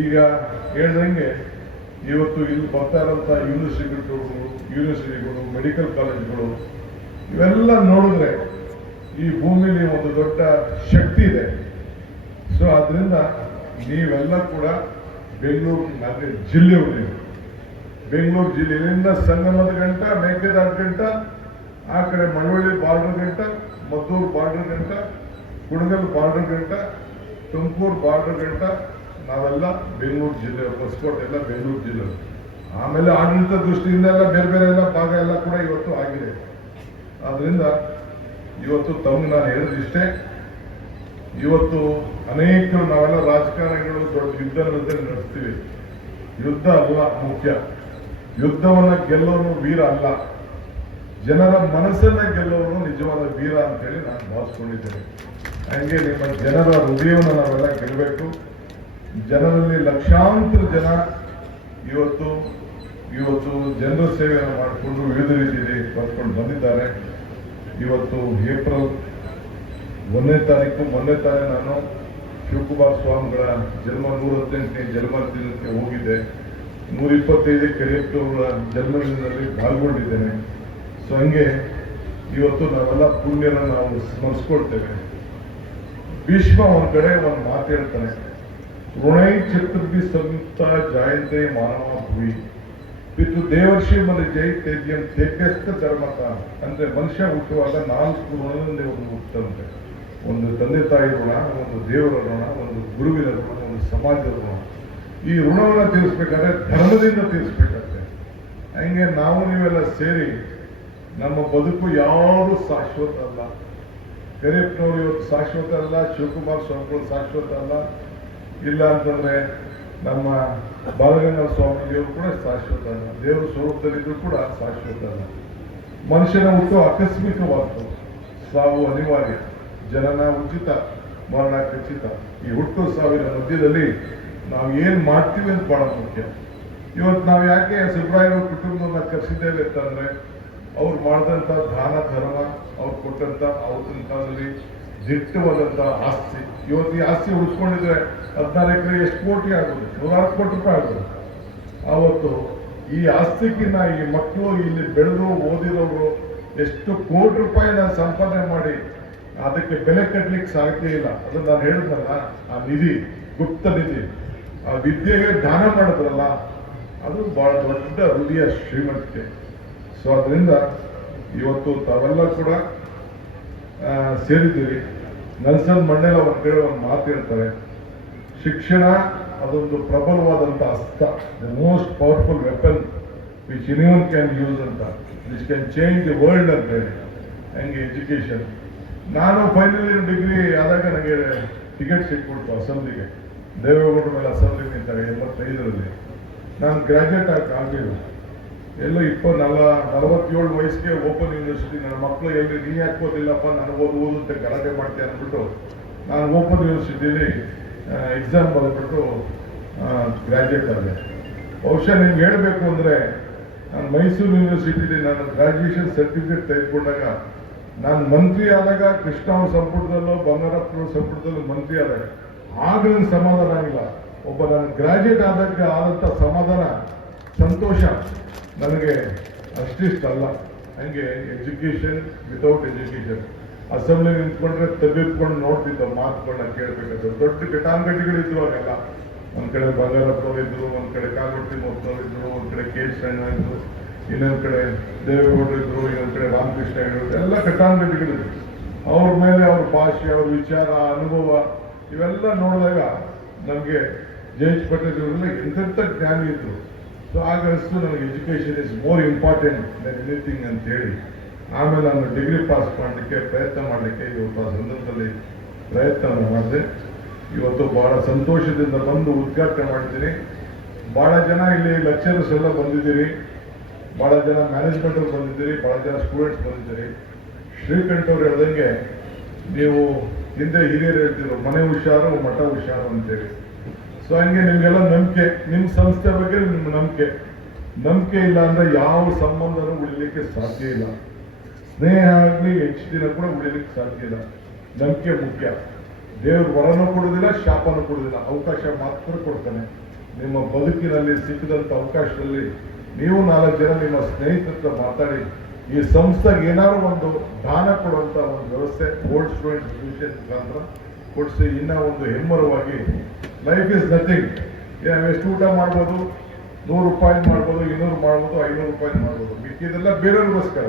ಈಗ ಹೇಳ್ದಂಗೆ ಇವತ್ತು ಇಲ್ಲಿ ಬರ್ತಾ ಇರೋಂಥ ಯೂನಿವರ್ಸಿಟಿಗಳು, ಮೆಡಿಕಲ್ ಕಾಲೇಜ್ಗಳು ಇವೆಲ್ಲ ನೋಡಿದ್ರೆ ಈ ಭೂಮಿಲಿ ಒಂದು ದೊಡ್ಡ ಶಕ್ತಿ ಇದೆ. ಸೊ ಆದ್ರಿಂದ ನೀವೆಲ್ಲ ಕೂಡ ಬೆಂಗಳೂರು ನಗರ ಜಿಲ್ಲೆಯವರು, ಬೆಂಗಳೂರು ಜಿಲ್ಲೆಯಿಂದ ಸಂಗಮದ ಗಂಟ, ಮೇಕೆದಾಟು ಗಂಟ, ಆ ಕಡೆ ಮಳವಳ್ಳಿ ಬಾರ್ಡರ್ ಗಂಟ, ಮದ್ದೂರು ಬಾರ್ಡರ್ ಗಂಟ, ಕುಣಗಲ್ ಬಾರ್ಡರ್ ಗಂಟ, ತುಮಕೂರು ಬಾರ್ಡರ್ ಗಂಟ ನಾವೆಲ್ಲ ಬೆಂಗಳೂರು ಜಿಲ್ಲೆ, ಹೊಸಕೋಟೆ ಎಲ್ಲ ಬೆಂಗಳೂರು ಜಿಲ್ಲೆ. ಆಮೇಲೆ ಆಡಳಿತ ದೃಷ್ಟಿಯಿಂದ ಎಲ್ಲ ಬೇರೆ ಬೇರೆ ಎಲ್ಲ ಭಾಗ ಎಲ್ಲ ಕೂಡ ಇವತ್ತು ಆಗಿದೆ. ಆದ್ರಿಂದ ಇವತ್ತು ತಮ್ಗೆ ನಾನು ಹೇಳೋದಿಷ್ಟೇ, ಇವತ್ತು ಅನೇಕರು ನಾವೆಲ್ಲ ರಾಜಕಾರಣಿಗಳು ದೊಡ್ಡ ಯುದ್ಧ ನಡೆಸ್ತೀವಿ. ಯುದ್ಧ ಅಲ್ಲ ಮುಖ್ಯ, ಯುದ್ಧವನ್ನ ಗೆಲ್ಲೋನು ವೀರ ಅಲ್ಲ, ಜನರ ಮನಸ್ಸನ್ನ ಗೆಲ್ಲೋನು ನಿಜವಾದ ವೀರ ಅಂತೇಳಿ ನಾನು ಭಾವಿಸ್ಕೊಂಡಿದ್ದೇನೆ. ಹಂಗೆ ನಿಮ್ಮ ಜನರ ಹೃದಯವನ್ನು ನಾವೆಲ್ಲ ಗೆಲ್ಲಬೇಕು. ಜನರಲ್ಲಿ ಲಕ್ಷಾಂತರ ಜನ ಇವತ್ತು ಜನರ ಸೇವೆಯನ್ನು ಮಾಡಿಕೊಂಡು ವಿವಿಧ ರೀತಿಯಲ್ಲಿ ಬರ್ಕೊಂಡು ಬಂದಿದ್ದಾರೆ. ಇವತ್ತು ಏಪ್ರಿಲ್ 1ನೇ ತಾರೀಕು ಮೊನ್ನೆ ತಾನೇ ನಾನು ಶಿವಕುಮಾರ ಸ್ವಾಮಿಗಳ ಜನ್ಮ 118ನೇ ಜನ್ಮದಿನಕ್ಕೆ ಹೋಗಿದ್ದೆ. 125 ಕರಿಯಪ್ಪನವರ ಜನ್ಮದಿನದಲ್ಲಿ ಪಾಲ್ಗೊಂಡಿದ್ದೇನೆ. ಸೊ ಹಂಗೆ ಇವತ್ತು ನಾವೆಲ್ಲ ಪುಣ್ಯನ ನಾವು ಸ್ಮರಿಸ್ಕೊಳ್ತೇವೆ. ಭೀಷ್ಮ ಒಂದ್ ಕಡೆ ಒಂದು ಮಾತು ಹೇಳ್ತಾನೆ, ಋಣೈ ಚತುರ್ಭಿ ಸಂಯುಕ್ತ ಜಾಯಂತೆ ಮಾನವ ಭೂಯಿ ಇದು ದೇವರ್ಷಿ ಮನೆ ಜೈ ತೇಜ್ಯಂ ತೇಜಸ್ಥ ಧರ್ಮಕ. ಅಂದ್ರೆ ಮನುಷ್ಯ ಹುಟ್ಟುವಾಗ 4 ಋಣದಿಂದ ಒಂದು ಹುಟ್ಟಂತೆ. ಒಂದು ತಂದೆ ತಾಯಿ ಋಣ, ಒಂದು ದೇವರ ಋಣ, ಒಂದು ಗುರುವಿನ ಋಣ, ಒಂದು ಸಮಾಜದ ಋಣ. ಈ ಋಣವನ್ನು ತೀರಿಸ್ಬೇಕಾದ್ರೆ ಧರ್ಮದಿಂದ ತೀರಿಸ್ಬೇಕಾಗ್ತದೆ. ಹಂಗೆ ನಾವು ನೀವೆಲ್ಲ ಸೇರಿ ನಮ್ಮ ಬದುಕು ಯಾವುದು ಶಾಶ್ವತ ಅಲ್ಲ. ಕರಿಯಪ್ಪನವರು ಇವತ್ತು ಶಾಶ್ವತ ಅಲ್ಲ, ಶಿವಕುಮಾರ ಸ್ವಾಮಿಗಳು ಶಾಶ್ವತ ಅಲ್ಲ. ಇಲ್ಲ ಅಂತಂದ್ರೆ ನಮ್ಮ ಬಾಲಗಂಗಾಧರ ಸ್ವಾಮಿಜಿಯವರು ಕೂಡ ಶಾಶ್ವತ ಅಲ್ಲ. ದೇವರ ಸ್ವರೂಪದಲ್ಲಿದ್ದು ಕೂಡ ಶಾಶ್ವತ ಅಲ್ಲ. ಮನುಷ್ಯನ ಹುಟ್ಟು ಆಕಸ್ಮಿಕವಾದ್ದು, ಸಾವು ಅನಿವಾರ್ಯ, ಜನನ ಉಚಿತ, ಮರಣ ಖಚಿತ. ಈ ಹುಟ್ಟು ಸಾವಿನ ಮಧ್ಯದಲ್ಲಿ ನಾವು ಏನ್ ಮಾಡ್ತೀವಿ ಅಂತ ಬಹಳ ಮುಖ್ಯ. ಇವತ್ತು ನಾವು ಯಾಕೆ ಸುಬ್ರಾಯರ ಕುಟುಂಬವನ್ನ ಕರೆಸಿದ್ದೇವೆ ಅಂತಂದ್ರೆ ಅವ್ರು ಮಾಡಿದಂತ ದಾನ ಧರ್ಮ, ಅವ್ರು ಕೊಟ್ಟಂತ ಅವತ್ತಿನ ಕಾಲದಲ್ಲಿ ದಿಟ್ಟವಾದಂತ ಆಸ್ತಿ. ಇವತ್ತು ಈ ಆಸ್ತಿ ಉಳಿಸ್ಕೊಂಡಿದ್ರೆ 14 ಎಕರೆ ಎಷ್ಟು ಕೋಟಿ ಆಗೋದು, 106 ಕೋಟಿ ರೂಪಾಯಿ ಆಗೋದು. ಆವತ್ತು ಈ ಆಸ್ತಿಗಿನ್ನ ಈ ಮಕ್ಕಳು ಇಲ್ಲಿ ಬೆಳೆದು ಓದಿರೋರು ಎಷ್ಟು ಕೋಟಿ ರೂಪಾಯಿನ ಸಂಪಾದನೆ ಮಾಡಿ ಅದಕ್ಕೆ ಬೆಲೆ ಕಟ್ಟಲಿಕ್ಕೆ ಸಾಧ್ಯ ಇಲ್ಲ. ಅದನ್ನ ನಾನು ಹೇಳಿದ್ನಲ್ಲ, ಆ ನಿಧಿ, ಗುಪ್ತ ನಿಧಿ, ಆ ವಿದ್ಯೆಗೆ ದಾನ ಮಾಡಿದ್ರಲ್ಲ, ಅದು ಬಹಳ ದೊಡ್ಡ ಹೃದಯ ಶ್ರೀಮಂತಿಕೆ. ಸೊ ಅದರಿಂದ ಇವತ್ತು ತಾವೆಲ್ಲ ಕೂಡ ಸೇರಿದ್ದೀರಿ. ನೆಲ್ಸನ್ ಮಂಡೇಲಾ ಅವ್ರ ಕಡೆ ಒಂದು ಮಾತು ಹೇಳ್ತಾರೆ, ಶಿಕ್ಷಣ ಅದೊಂದು ಪ್ರಬಲವಾದಂಥ ಅಸ್ತ್ರ, the most powerful weapon which anyone can use ಅಂತ, which can change the world ಅಂತ ಹೇಳಿ. ಹಂಗೆ ಎಜುಕೇಶನ್. ನಾನು ಫೈನಲ್ ಇಯರ್ ಡಿಗ್ರಿ ಆದಾಗ ನನಗೆ ಟಿಕೆಟ್ ಸಿಕ್ಬಿಡ್ತು ಅಸೆಂಬ್ಲಿಗೆ. ದೇವೇಗೌಡರ ಮೇಲೆ ಅಸೆಂಬ್ಲಿಗೆ ನಿಂತಾಗ 85ರಲ್ಲಿ. ನಾನು ಗ್ರಾಜ್ಯುಯೇಟ್ ಆಗಲಿಲ್ಲ. ಎಲ್ಲೋ 47 ವಯಸ್ಸಿಗೆ ಓಪನ್ ಯೂನಿವರ್ಸಿಟಿ. ನನ್ನ ಮಕ್ಕಳು ಎಲ್ಲಿ ನೀ ಹಾಕೋದಿಲ್ಲಪ್ಪ, ನಾನು ಓದು ಅಂತ ಗಲಾಟೆ ಮಾಡ್ತೀನಿ ಅಂದ್ಬಿಟ್ಟು ನಾನು ಓಪನ್ ಯೂನಿವರ್ಸಿಟಿಲಿ ಎಕ್ಸಾಮ್ ಬರೆದ್ಬಿಟ್ಟು ಗ್ರಾಜ್ಯುಯೇಟ್ ಆದೆ. ಬಹುಶಃ ನಿಮ್ಗೆ ಹೇಳಬೇಕು ಅಂದರೆ, ನಾನು ಮೈಸೂರು ಯೂನಿವರ್ಸಿಟಿಲಿ ನಾನು ಗ್ರಾಜ್ಯುಯೇಷನ್ ಸರ್ಟಿಫಿಕೇಟ್ ತೆಗೆದುಕೊಂಡಾಗ, ನಾನು ಮಂತ್ರಿ ಆದಾಗ ಕೃಷ್ಣ ಅವ್ರ ಸಂಪುಟದಲ್ಲೋ ಬಂಗಾರಪ್ಪನವ್ರ ಸಂಪುಟದಲ್ಲೂ ಮಂತ್ರಿ ಆದಾಗ ಆಗ ನನಗೆ ಸಮಾಧಾನ ಆಗಿಲ್ಲ. ಒಬ್ಬ ನಾನು ಗ್ರಾಜ್ಯುಯೇಟ್ ಆದಾಗ ಆದಂಥ ಸಮಾಧಾನ, ಸಂತೋಷ ನನಗೆ ಅಷ್ಟಿಷ್ಟಲ್ಲ. ಹಂಗೆ ಎಜುಕೇಶನ್ ವಿತೌಟ್ ಎಜುಕೇಶನ್. ಅಸೆಂಬ್ಲಿ ನಿಂತ್ಕೊಂಡ್ರೆ ತೆಗೆದುಕೊಂಡು ನೋಡ್ತಿದ್ದ, ಮಾತುಗಳನ್ನ ಕೇಳಬೇಕಾದ್ರೆ ದೊಡ್ಡ ಘಟಾನುಘಟಿಗಳಿದ್ರು ಆಗೆಲ್ಲ. ಒಂದ್ ಕಡೆ ಬಂಗಾರಪ್ಪನವ್ರು ಇದ್ರು, ಒಂದ್ ಕಡೆ ಕಾಗೋಟಿ ಮೊತ್ತವ್ರು ಇದ್ರು, ಒಂದ್ ಕಡೆ ಕೆ ಶರಣ ಇದ್ರು, ಇನ್ನೊಂದ್ ಕಡೆ ದೇವೇಗೌಡರು ಇದ್ರು, ಇನ್ನೊಂದ್ ಕಡೆ ರಾಮಕೃಷ್ಣ ಇದ್ರು. ಎಲ್ಲ ಘಟಾನುಘಟಿಗಳಿದ್ರು. ಅವ್ರ ಮೇಲೆ ಅವ್ರ ಭಾಷೆ, ಅವ್ರ ವಿಚಾರ, ಅನುಭವ ಇವೆಲ್ಲ ನೋಡಿದಾಗ ನಮಗೆ ಜಯೇಶ್ ಪಟೇಲ್ ಇವರೆಲ್ಲ ಎಂತೆಂಥ ಜ್ಞಾನಿ ಇದ್ರು. ಸೊ ಆಗ ಅನಿಸ್ತು ನನಗೆ education is more important than anything ಅಂತ ಹೇಳಿ ಆಮೇಲೆ ನಾನು ಡಿಗ್ರಿ ಪಾಸ್ ಮಾಡಲಿಕ್ಕೆ ಪ್ರಯತ್ನ ಮಾಡಲಿಕ್ಕೆ ಇವತ್ತು ಆ ಸಂದರ್ಭದಲ್ಲಿ ಪ್ರಯತ್ನ ಮಾಡಿದೆ. ಇವತ್ತು ಬಹಳ ಸಂತೋಷದಿಂದ ಬಂದು ಉದ್ಘಾಟನೆ ಮಾಡಿದ್ದೀನಿ. ಬಹಳ ಜನ ಇಲ್ಲಿ ಲೆಕ್ಚರರ್ಸ್ ಎಲ್ಲ ಬಂದಿದ್ದೀರಿ, ಬಹಳ ಜನ ಮ್ಯಾನೇಜ್ಮೆಂಟ್ ಅವ್ರು ಬಂದಿದ್ದೀರಿ, ಬಹಳ ಜನ ಸ್ಟೂಡೆಂಟ್ಸ್ ಬಂದಿದ್ದೀರಿ. ಶ್ರೀಕಂಠ್ ಅವ್ರು ಹೇಳ್ದಂಗೆ, ನೀವು ಹಿಂದೆ ಹಿರಿಯರು ಹೇಳ್ತಿದ್ರು ಮನೆ ಹುಷಾರು ಮಠ ಹುಷಾರು ಅಂತೇಳಿ. ಸೊ ಹಂಗೆ ನಿಮ್ಗೆಲ್ಲ ನಂಬಿಕೆ, ನಿಮ್ಮ ಸಂಸ್ಥೆ ಬಗ್ಗೆ ನಿಮ್ಮ ನಂಬಿಕೆ ಇಲ್ಲ ಅಂದ್ರೆ ಯಾವ ಸಂಬಂಧನೂ ಉಳಿಲಿಕ್ಕೆ ಸಾಧ್ಯ ಇಲ್ಲ. ಸ್ನೇಹ ಆಗಲಿ ಹೆಚ್ಚು ದಿನ ಕೂಡ ಉಳಿಲಿಕ್ಕೆ ಸಾಧ್ಯ ಇಲ್ಲ. ನಂಬಿಕೆ ಮುಖ್ಯ. ದೇವರು ವರನೂ ಕೊಡುವುದಿಲ್ಲ, ಶಾಪನೂ ಕೊಡುವುದಿಲ್ಲ, ಅವಕಾಶ ಮಾತ್ರ ಕೊಡ್ತಾನೆ. ನಿಮ್ಮ ಬದುಕಿನಲ್ಲಿ ಸಿಕ್ಕಿದಂಥ ಅವಕಾಶದಲ್ಲಿ ನೀವು 4 ಜನ ನಿಮ್ಮ ಸ್ನೇಹಿತರ ಹತ್ರ ಮಾತಾಡಿ ಈ ಸಂಸ್ಥೆಗೆ ಏನಾದ್ರು ಒಂದು ದಾನ ಕೊಡುವಂತ ಒಂದು ವ್ಯವಸ್ಥೆ ಓಲ್ಡ್ ಸ್ಟೂಡೆಂಟ್ ಅಸೋಸಿಯೇಷನ್ ಮುಖಾಂತರ ಕೊಡಿಸಿ ಇನ್ನೂ ಒಂದು ಹೆಮ್ಮರವಾಗಿ, ಲೈಫ್ ಇಸ್ ನಥಿಂಗ್. ಎಷ್ಟು ಊಟ ಮಾಡ್ಬೋದು, 100 ರೂಪಾಯಿ ಮಾಡ್ಬೋದು, 200 ಮಾಡ್ಬೋದು, 500 ರೂಪಾಯಿ ಮಾಡ್ಬೋದು, ಮಿಕ್ಕಿದೆಲ್ಲ ಬೇರೆಯವ್ರಿಗೋಸ್ಕರ.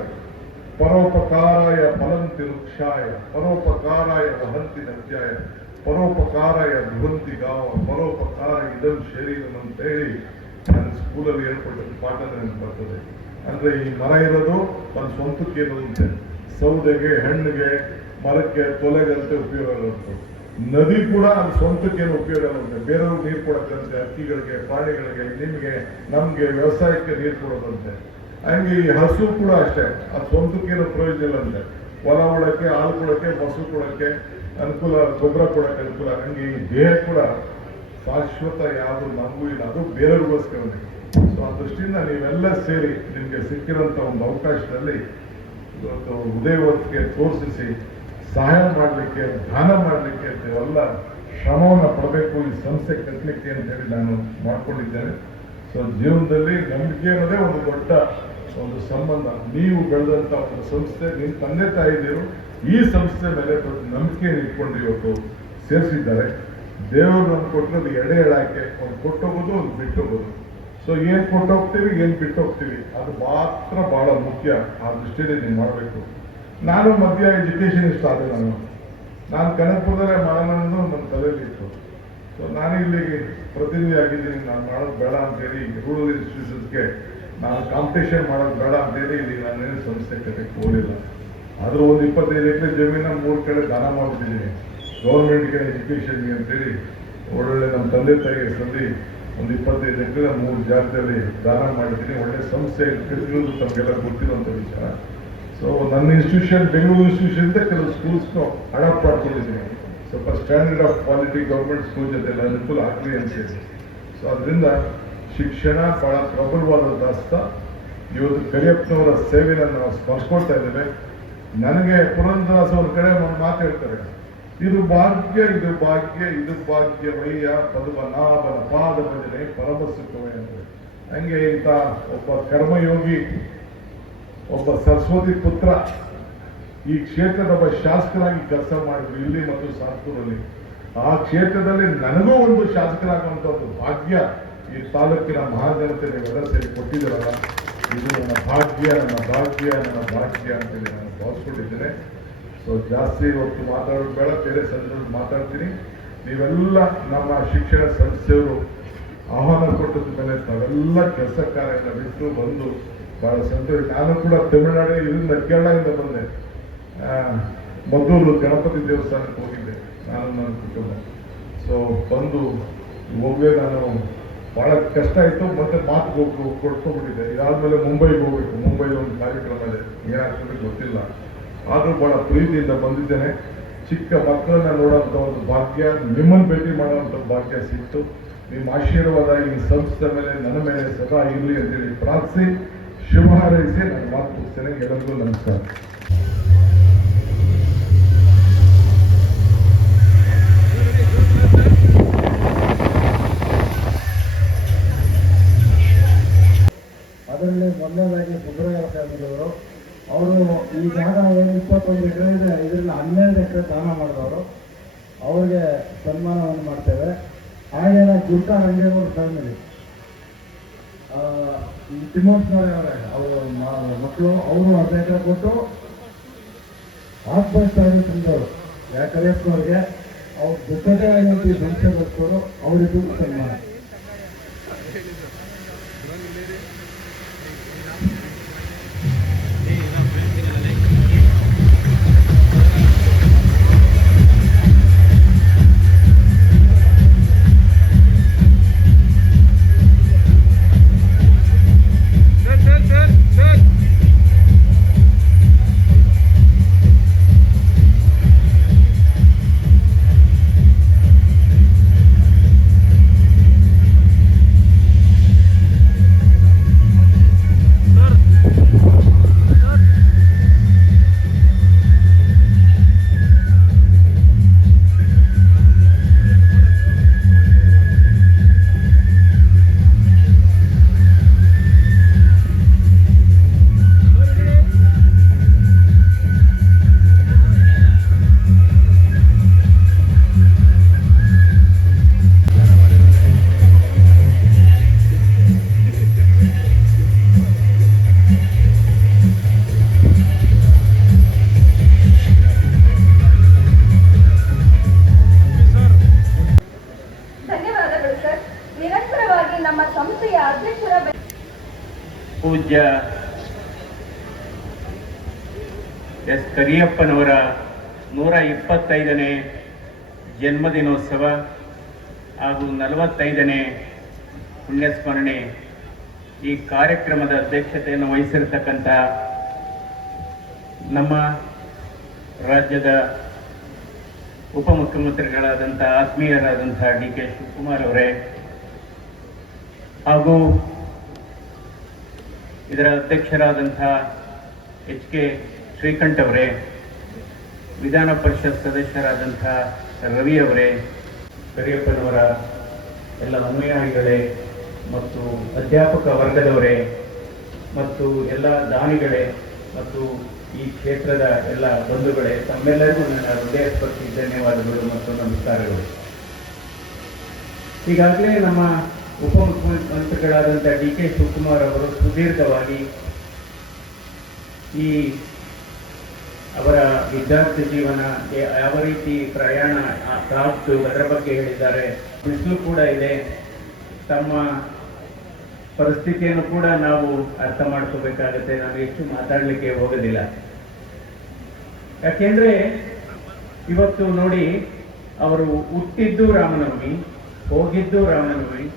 ಪರೋಪಕಾರಾಯ ಫಲಂತಿ ವೃಕ್ಷಾಯ, ಪರೋಪಕಾರಾಯ ವಹಂತಿ ನದ್ಯಾಯ, ಪರೋಪಕಾರಾಯ ಧ್ರುವಂತಿ ಗಾವ, ಪರೋಪಕಾರ ಇದಂ ಶರೀರಂ ಅಂತ ಹೇಳಿ ನಾನು ಸ್ಕೂಲಲ್ಲಿ ಹೇಳ್ಕೊಟ್ಟ ಪಾಠ ನನಗೆ ಬರ್ತದೆ. ಅಂದ್ರೆ ಈ ಮರ ಇರೋದು ತನ್ನ ಸ್ವಂತಕ್ಕೆ ಇರೋದಂತೆ, ಸೌದೆಗೆ, ಹಣ್ಣಿಗೆ, ಮರಕ್ಕೆ, ತೊಲೆಗಂತೆ ಉಪಯೋಗ ಆಗುತ್ತೆ. ನದಿ ಕೂಡ ಅದು ಸ್ವಂತಕ್ಕೇನು ಉಪಯೋಗ ಆಗುತ್ತೆ, ಬೇರೆಯವ್ರಿಗೆ ನೀರು ಕೊಡಕ್ಕಂತೆ, ಹಕ್ಕಿಗಳಿಗೆ, ಪ್ರಾಣಿಗಳಿಗೆ, ನಿಮಗೆ, ನಮ್ಗೆ, ವ್ಯವಸಾಯಕ್ಕೆ ನೀರು ಕೊಡೋದಂತೆ. ಹಂಗೆ ಈ ಹಸು ಕೂಡ ಅಷ್ಟೇ, ಅದು ಸ್ವಂತಕ್ಕೇನು ಪ್ರಯೋಜನ ಇಲ್ಲ ಅಂತೆ, ಹೊಲ ಉಳಕ್ಕೆ, ಹಾಲು ಕೊಡಕ್ಕೆ, ಮೊಸರು ಕೊಡಕ್ಕೆ ಅನುಕೂಲ, ಗೊಬ್ಬರ ಕೊಡಕ್ಕೆ ಅನುಕೂಲ. ಹಂಗೆ ಈ ದೇಹ ಕೂಡ ಶಾಶ್ವತ ಯಾವುದು ನಮಗೂ ಇಲ್ಲ, ಅದು ಬೇರೆಯವ್ರಿಗೋಸ್ಕರನೇ. ಸೊ ಆ ದೃಷ್ಟಿಯಿಂದ ನೀವೆಲ್ಲ ಸೇರಿ ನಿಮಗೆ ಸಿಕ್ಕಿರೋಂಥ ಒಂದು ಅವಕಾಶದಲ್ಲಿ ಇವತ್ತು ಉದಯವತ್ತಿಗೆ ತೋರಿಸಿ ಸಹಾಯ ಮಾಡಲಿಕ್ಕೆ, ದಾನ ಮಾಡಲಿಕ್ಕೆ ಅಂತೆಲ್ಲ ಶ್ರಮವನ್ನು ಪಡಬೇಕು ಈ ಸಂಸ್ಥೆ ಕಟ್ಟಲಿಕ್ಕೆ ಅಂತ ಹೇಳಿ ನಾನು ಮಾಡ್ಕೊಂಡಿದ್ದೇನೆ. ಸೊ ಜೀವನದಲ್ಲಿ ನಂಬಿಕೆ ಅನ್ನೋದೇ ಒಂದು ದೊಡ್ಡ ಒಂದು ಸಂಬಂಧ. ನೀವು ಬೆಳೆದಂಥ ಒಂದು ಸಂಸ್ಥೆ, ನಿಮ್ಮ ತಂದೆ ತಾಯಿದಿರು ಈ ಸಂಸ್ಥೆ ಮೇಲೆ ದೊಡ್ಡ ನಂಬಿಕೆಯನ್ನು ಇಟ್ಕೊಂಡು ಇವತ್ತು ಸೇರಿಸಿದ್ದಾರೆ. ದೇವರು ನಮ್ಗೆ ಕೊಟ್ಟಿರೋದು ಎಡೆ ಎಡಾಕೆ, ಒಂದು ಕೊಟ್ಟೋಗೋದು, ಒಂದು ಬಿಟ್ಟೋಗೋದು. ಸೊ ಏನು ಕೊಟ್ಟೋಗ್ತೀವಿ, ಏನು ಬಿಟ್ಟು ಹೋಗ್ತೀವಿ, ಅದು ಮಾತ್ರ ಬಹಳ ಮುಖ್ಯ. ಆ ದೃಷ್ಟಿಯಲ್ಲಿ ನೀವು ಮಾಡಬೇಕು. ನಾನು ಮಧ್ಯ ಎಜುಕೇಷನಿಸ್ಟ್ ಆದೆ. ನಾನು ಕನಕಪುರದಲ್ಲೇ ಮಾಡೋಣ ಅನ್ನೋದು ನನ್ನ ತಲೆಯಲ್ಲಿ ಇತ್ತು. ಸೊ ನಾನು ಇಲ್ಲಿಗೆ ಪ್ರತಿನಿಧಿ ಆಗಿದ್ದೀನಿ. ನಾನು ಮಾಡೋದು ಬೇಡ ಅಂತೇಳಿ ರೂರಲ್ ಇನ್ಸ್ಟಿಟ್ಯೂಷನ್ಸ್ಗೆ ನಾನು ಕಾಂಪಿಟೇಷನ್ ಮಾಡೋದು ಬೇಡ ಅಂತೇಳಿ ಇಲ್ಲಿ ನಾನೇನು ಸಂಸ್ಥೆ ಕಟ್ಟಕ್ಕೆ ಹೋಗಲಿಲ್ಲ. ಆದರೂ ಒಂದು 25 ಎಕರೆ ಜಮೀನ 3 ಕಡೆ ದಾನ ಮಾಡಿಬಿಟ್ಟಿದ್ದೀನಿ ಗೌರ್ಮೆಂಟ್ಗೆ, ಎಜುಕೇಷನ್ಗೆ ಅಂತೇಳಿ. ಒಳ್ಳೊಳ್ಳೆ ನಮ್ಮ ತಂದೆ ತಾಯಿಗೆ ಸಂದಿ ಒಂದು 25 ಎಕರೆ 3 ಜಾಗದಲ್ಲಿ ದಾನ ಮಾಡಿದ್ದೀನಿ. ಒಳ್ಳೆ ಸಂಸ್ಥೆ ಕಟ್ಟಿರೋದು ತಮಗೆಲ್ಲ ಗೊತ್ತಿರುವಂಥ ವಿಚಾರ. ಸೊ ನನ್ನ ಇನ್ಸ್ಟಿಟ್ಯೂಷನ್ ಬೆಂಗಳೂರು ಇನ್ಸ್ಟಿಟ್ಯೂಷನ್ ಕೆಲವು ಸ್ಕೂಲ್ಸ್ನು ಅಡಾಪ್ಟ್ ಮಾಡ್ಕೊಂಡಿದ್ದೀನಿ. ಸ್ವಲ್ಪ standard of quality government school ಜೊತೆ ಅನುಕೂಲ ಆಗಲಿ ಅಂತೇಳಿ. ಸೊ ಅದರಿಂದ ಶಿಕ್ಷಣ ಬಹಳ ಪ್ರಬಲವಾದಂಥ ಅಸ್ತ. ಇವತ್ತು ಕರಿಯಪ್ಪನವರ ಸೇವೆಯನ್ನು ನಾವು ಸ್ಮರಿಸ್ಕೊಳ್ತಾ ಇದ್ದೇವೆ. ನನಗೆ ಪುರಂದರದಾಸ ಅವ್ರ ಕಡೆ ಒಂದು ಮಾತು ಹೇಳ್ತಾರೆ, ಇದು ಭಾಗ್ಯ, ಇದು ಭಾಗ್ಯ, ಇದು ಭಾಗ್ಯವಯ್ಯ ಪದ್ಮನಾಭನ ಪಾದ ಭಜನೆ ಪರಮ ಸುಖವೇ ಅಂದರೆ. ಹಂಗೆ ಇಂಥ ಒಬ್ಬ ಕರ್ಮಯೋಗಿ, ಒಬ್ಬ ಸರಸ್ವತಿ ಪುತ್ರ ಈ ಕ್ಷೇತ್ರದ ಒಬ್ಬ ಶಾಸಕರಾಗಿ ಕೆಲಸ ಮಾಡಿದ್ರು ಇಲ್ಲಿ ಮತ್ತು ಸಾತ್ಪುರಲ್ಲಿ. ಆ ಕ್ಷೇತ್ರದಲ್ಲಿ ನನಗೂ ಒಂದು ಶಾಸಕರಾಗುವಂಥ ಒಂದು ಭಾಗ್ಯ ಈ ತಾಲೂಕಿನ ಮಹಾಜನತೆ ನೀವೆಲ್ಲ ಸೇರಿ ಕೊಟ್ಟಿದ್ದೀರಲ್ಲ, ಇದು ನನ್ನ ಭಾಗ್ಯ, ನನ್ನ ಭಾಗ್ಯ, ನನ್ನ ಭಾಗ್ಯ ಅಂತೇಳಿ ನಾನು ಭಾವಿಸ್ಕೊಂಡಿದ್ದೇನೆ. ಸೊ ಜಾಸ್ತಿ ಹೊತ್ತು ಮಾತಾಡೋದು ಬೇಡ, ಬೇರೆ ಸಂದರ್ಭದಲ್ಲಿ ಮಾತಾಡ್ತೀನಿ. ನೀವೆಲ್ಲ ನಮ್ಮ ಶಿಕ್ಷಣ ಸಂಸ್ಥೆಯವರು ಆಹ್ವಾನ ಕೊಟ್ಟದ ಮೇಲೆ ತಾವೆಲ್ಲ ಕೆಲಸ ಕಾರ್ಯನ ಬಿಟ್ಟು ಬಂದು ಬಹಳ ಸಂತೋಷ. ನಾನು ಕೂಡ ತಮಿಳುನಾಡು ಇದರಿಂದ ಕೇರಳದಿಂದ ಬಂದೆ. ಮದ್ದೂರು ಗಣಪತಿ ದೇವಸ್ಥಾನಕ್ಕೆ ಹೋಗಿದ್ದೆ ನಾನು, ನನ್ನ ಕುಟುಂಬ. ಸೊ ಬಂದು ಹೋಗೇ ನಾನು ಭಾಳ ಕಷ್ಟ ಆಯಿತು. ಮತ್ತೆ ಮಾತು ಕೊಡ್ಕೊಂಡ್ಬಿಟ್ಟಿದ್ದೆ. ಇದಾದ್ಮೇಲೆ ಮುಂಬೈಗೆ ಹೋಗ್ಬೇಕು. ಮುಂಬೈಲಿ ಒಂದು ಕಾರ್ಯಕ್ರಮ ಇದೆ, ಏನಾಗ್ತದೆ ಗೊತ್ತಿಲ್ಲ. ಆದರೂ ಭಾಳ ಪ್ರೀತಿಯಿಂದ ಬಂದಿದ್ದೇನೆ. ಚಿಕ್ಕ ಮಕ್ಕಳನ್ನ ನೋಡೋಂಥ ಒಂದು ಭಾಗ್ಯ, ನಿಮ್ಮನ್ನು ಭೇಟಿ ಮಾಡುವಂಥ ಭಾಗ್ಯ ಸಿಕ್ತು. ನಿಮ್ಮ ಆಶೀರ್ವಾದ ಈ ಸಂಸ್ಥೆ ಮೇಲೆ, ನನ್ನ ಮೇಲೆ ಸದಾ ಇರಲಿ ಅಂತೇಳಿ ಪ್ರಾರ್ಥಿಸಿ ಶುಭ ಹಾರೈಸಿ ನಾನು ಮಾತು ಮುಗಿಸ್ತೇನೆ. ಎಲ್ಲರಿಗೂ ನಮಸ್ಕಾರ. ಅದರಲ್ಲಿ ಮೊದಲನೇದಾಗಿ ಸುಬ್ರಹ್ಮಣ್ಯ ಫ್ಯಾಮಿಲಿಯವರು, ಅವರು ಈ ಜಾಗ ಏನು 21 ಎಕರೆ ಇದೆ, ಇದರಲ್ಲಿ 12 ಎಕರೆ ದಾನ ಮಾಡಿದವರು. ಅವ್ರಿಗೆ ಸನ್ಮಾನವನ್ನು ಮಾಡ್ತೇವೆ. ಹಾಗೇನೆ ಗುಡ್ಡ ರಂಗೇಗೌಡ ಫ್ಯಾಮಿಲಿ, ತಿಮ್ಮೋಸ್ನವರೇ ಅವರೇ, ಅವರು ಮಕ್ಕಳು, ಅವರು 10 ಎಕರೆ ಕೊಟ್ಟು ಆತ್ಮಹತ್ಯೆ ತಂದವರು ಕರಿಯಪ್ಪನವ್ರಿಗೆ. ಅವ್ರ ಜೊತೆಗೆ ಸಂಸ್ಥೆ ಬರ್ತಾರೆ, ಅವರಿಗೂ ಸನ್ಮಾನ. ಪೂಜ್ಯ ಎಸ್ ಕರಿಯಪ್ಪನವರ 125ನೇ ಜನ್ಮದಿನೋತ್ಸವ ಹಾಗೂ 45ನೇ ಪುಣ್ಯಸ್ಮರಣೆ ಈ ಕಾರ್ಯಕ್ರಮದ ಅಧ್ಯಕ್ಷತೆಯನ್ನು ವಹಿಸಿರ್ತಕ್ಕಂಥ ನಮ್ಮ ರಾಜ್ಯದ ಉಪಮುಖ್ಯಮಂತ್ರಿಗಳಾದಂಥ ಆತ್ಮೀಯರಾದಂಥ ಡಿ ಕೆ ಶಿವಕುಮಾರ್ ಅವರೇ ಹಾಗೂ ಇದರ ಅಧ್ಯಕ್ಷರಾದಂಥ ಎಚ್ ಕೆ ಶ್ರೀಕಂಠ್ ಅವರೇ, ವಿಧಾನ ಪರಿಷತ್ ಸದಸ್ಯರಾದಂಥ ರವಿ ಅವರೇ, ಕರಿಯಪ್ಪನವರ ಎಲ್ಲ ಅನುಯಾಯಿಗಳೇ ಮತ್ತು ಅಧ್ಯಾಪಕ ವರ್ಗದವರೇ ಮತ್ತು ಎಲ್ಲ ದಾನಿಗಳೇ ಮತ್ತು ಈ ಕ್ಷೇತ್ರದ ಎಲ್ಲ ಬಂಧುಗಳೇ, ತಮ್ಮೆಲ್ಲರಿಗೂ ನನ್ನ ಹೃದಯಸ್ಪರ್ಶಿ ಧನ್ಯವಾದಗಳು ಮತ್ತು ನಮಸ್ಕಾರಗಳು. ಈಗಾಗಲೇ ನಮ್ಮ ಉಪಮುಖ್ಯಮಂತ್ರಿಗಳಾದಂಥ ಡಿ ಕೆ ಶಿವಕುಮಾರ್ ಅವರು ಸುದೀರ್ಘವಾಗಿ ಈ ಅವರ ವಿದ್ಯಾರ್ಥಿ ಜೀವನ ಯಾವ ರೀತಿ ಪ್ರಯಾಣ ಸಾಗ್ತು ಅದರ ಬಗ್ಗೆ ಹೇಳಿದ್ದಾರೆ. ಬಿಸಿಲು ಕೂಡ ಇದೆ, ತಮ್ಮ ಪರಿಸ್ಥಿತಿಯನ್ನು ಕೂಡ ನಾವು ಅರ್ಥ ಮಾಡ್ಕೋಬೇಕಾಗತ್ತೆ. ನಾನು ಹೆಚ್ಚು ಮಾತಾಡಲಿಕ್ಕೆ ಹೋಗೋದಿಲ್ಲ. ಯಾಕೆಂದ್ರೆ ಇವತ್ತು ನೋಡಿ, ಅವರು ಹುಟ್ಟಿದ್ದು ರಾಮನವಮಿ, ಹೋಗಿದ್ದು ರಾಮನವಮಿ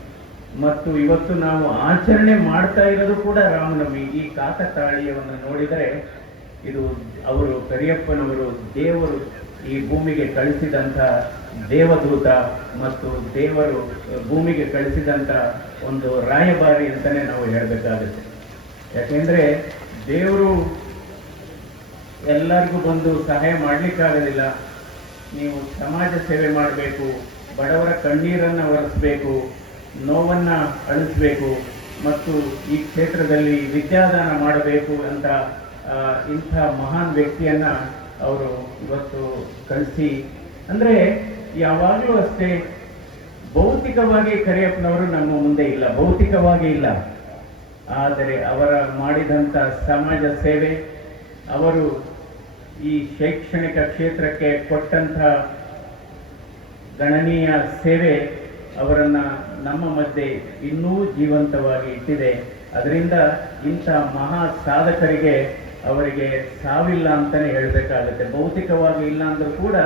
ಮತ್ತು ಇವತ್ತು ನಾವು ಆಚರಣೆ ಮಾಡ್ತಾ ಇರೋದು ಕೂಡ ರಾಮನವಮಿ. ಈ ಕಾಕತಾಳೀಯವನ್ನು ನೋಡಿದರೆ ಇದು ಅವರು ಕರಿಯಪ್ಪನವರು ದೇವರು ಈ ಭೂಮಿಗೆ ಕಳಿಸಿದಂಥ ದೇವದೂತ ಮತ್ತು ದೇವರು ಭೂಮಿಗೆ ಕಳಿಸಿದಂಥ ಒಂದು ರಾಯಭಾರಿ ಅಂತಲೇ ನಾವು ಹೇಳಬೇಕಾಗುತ್ತೆ. ಯಾಕೆಂದರೆ ದೇವರು ಎಲ್ಲರಿಗೂ ಬಂದು ಸಹಾಯ ಮಾಡಲಿಕ್ಕಾಗೋದಿಲ್ಲ. ನೀವು ಸಮಾಜ ಸೇವೆ ಮಾಡಬೇಕು, ಬಡವರ ಕಣ್ಣೀರನ್ನು ಒರೆಸಬೇಕು, ನೋವನ್ನು ಅಳಿಸಬೇಕು ಮತ್ತು ಈ ಕ್ಷೇತ್ರದಲ್ಲಿ ವಿದ್ಯಾದಾನ ಮಾಡಬೇಕು ಅಂತ ಇಂಥ ಮಹಾನ್ ವ್ಯಕ್ತಿಯನ್ನ ಅವರು ಇವತ್ತು ಕಳಿಸಿ, ಅಂದರೆ ಯಾವಾಗಲೂ ಅಷ್ಟೇ ಭೌತಿಕವಾಗಿ ಕರಿಯಪ್ಪನವರು ನಮ್ಮ ಮುಂದೆ ಇಲ್ಲ, ಭೌತಿಕವಾಗಿ ಇಲ್ಲ. ಆದರೆ ಅವರ ಮಾಡಿದಂಥ ಸಮಾಜ ಸೇವೆ, ಅವರು ಈ ಶೈಕ್ಷಣಿಕ ಕ್ಷೇತ್ರಕ್ಕೆ ಕೊಟ್ಟಂಥ ಗಣನೀಯ ಸೇವೆ ಅವರನ್ನು ನಮ್ಮ ಮಧ್ಯೆ ಇನ್ನೂ ಜೀವಂತವಾಗಿ ಇಟ್ಟಿದೆ. ಅದರಿಂದ ಇಂಥ ಮಹಾ ಸಾಧಕರಿಗೆ ಅವರಿಗೆ ಸಾವಿಲ್ಲ ಅಂತಲೇ ಹೇಳಬೇಕಾಗುತ್ತೆ. ಭೌತಿಕವಾಗಿ ಇಲ್ಲ ಅಂದರೂ ಕೂಡ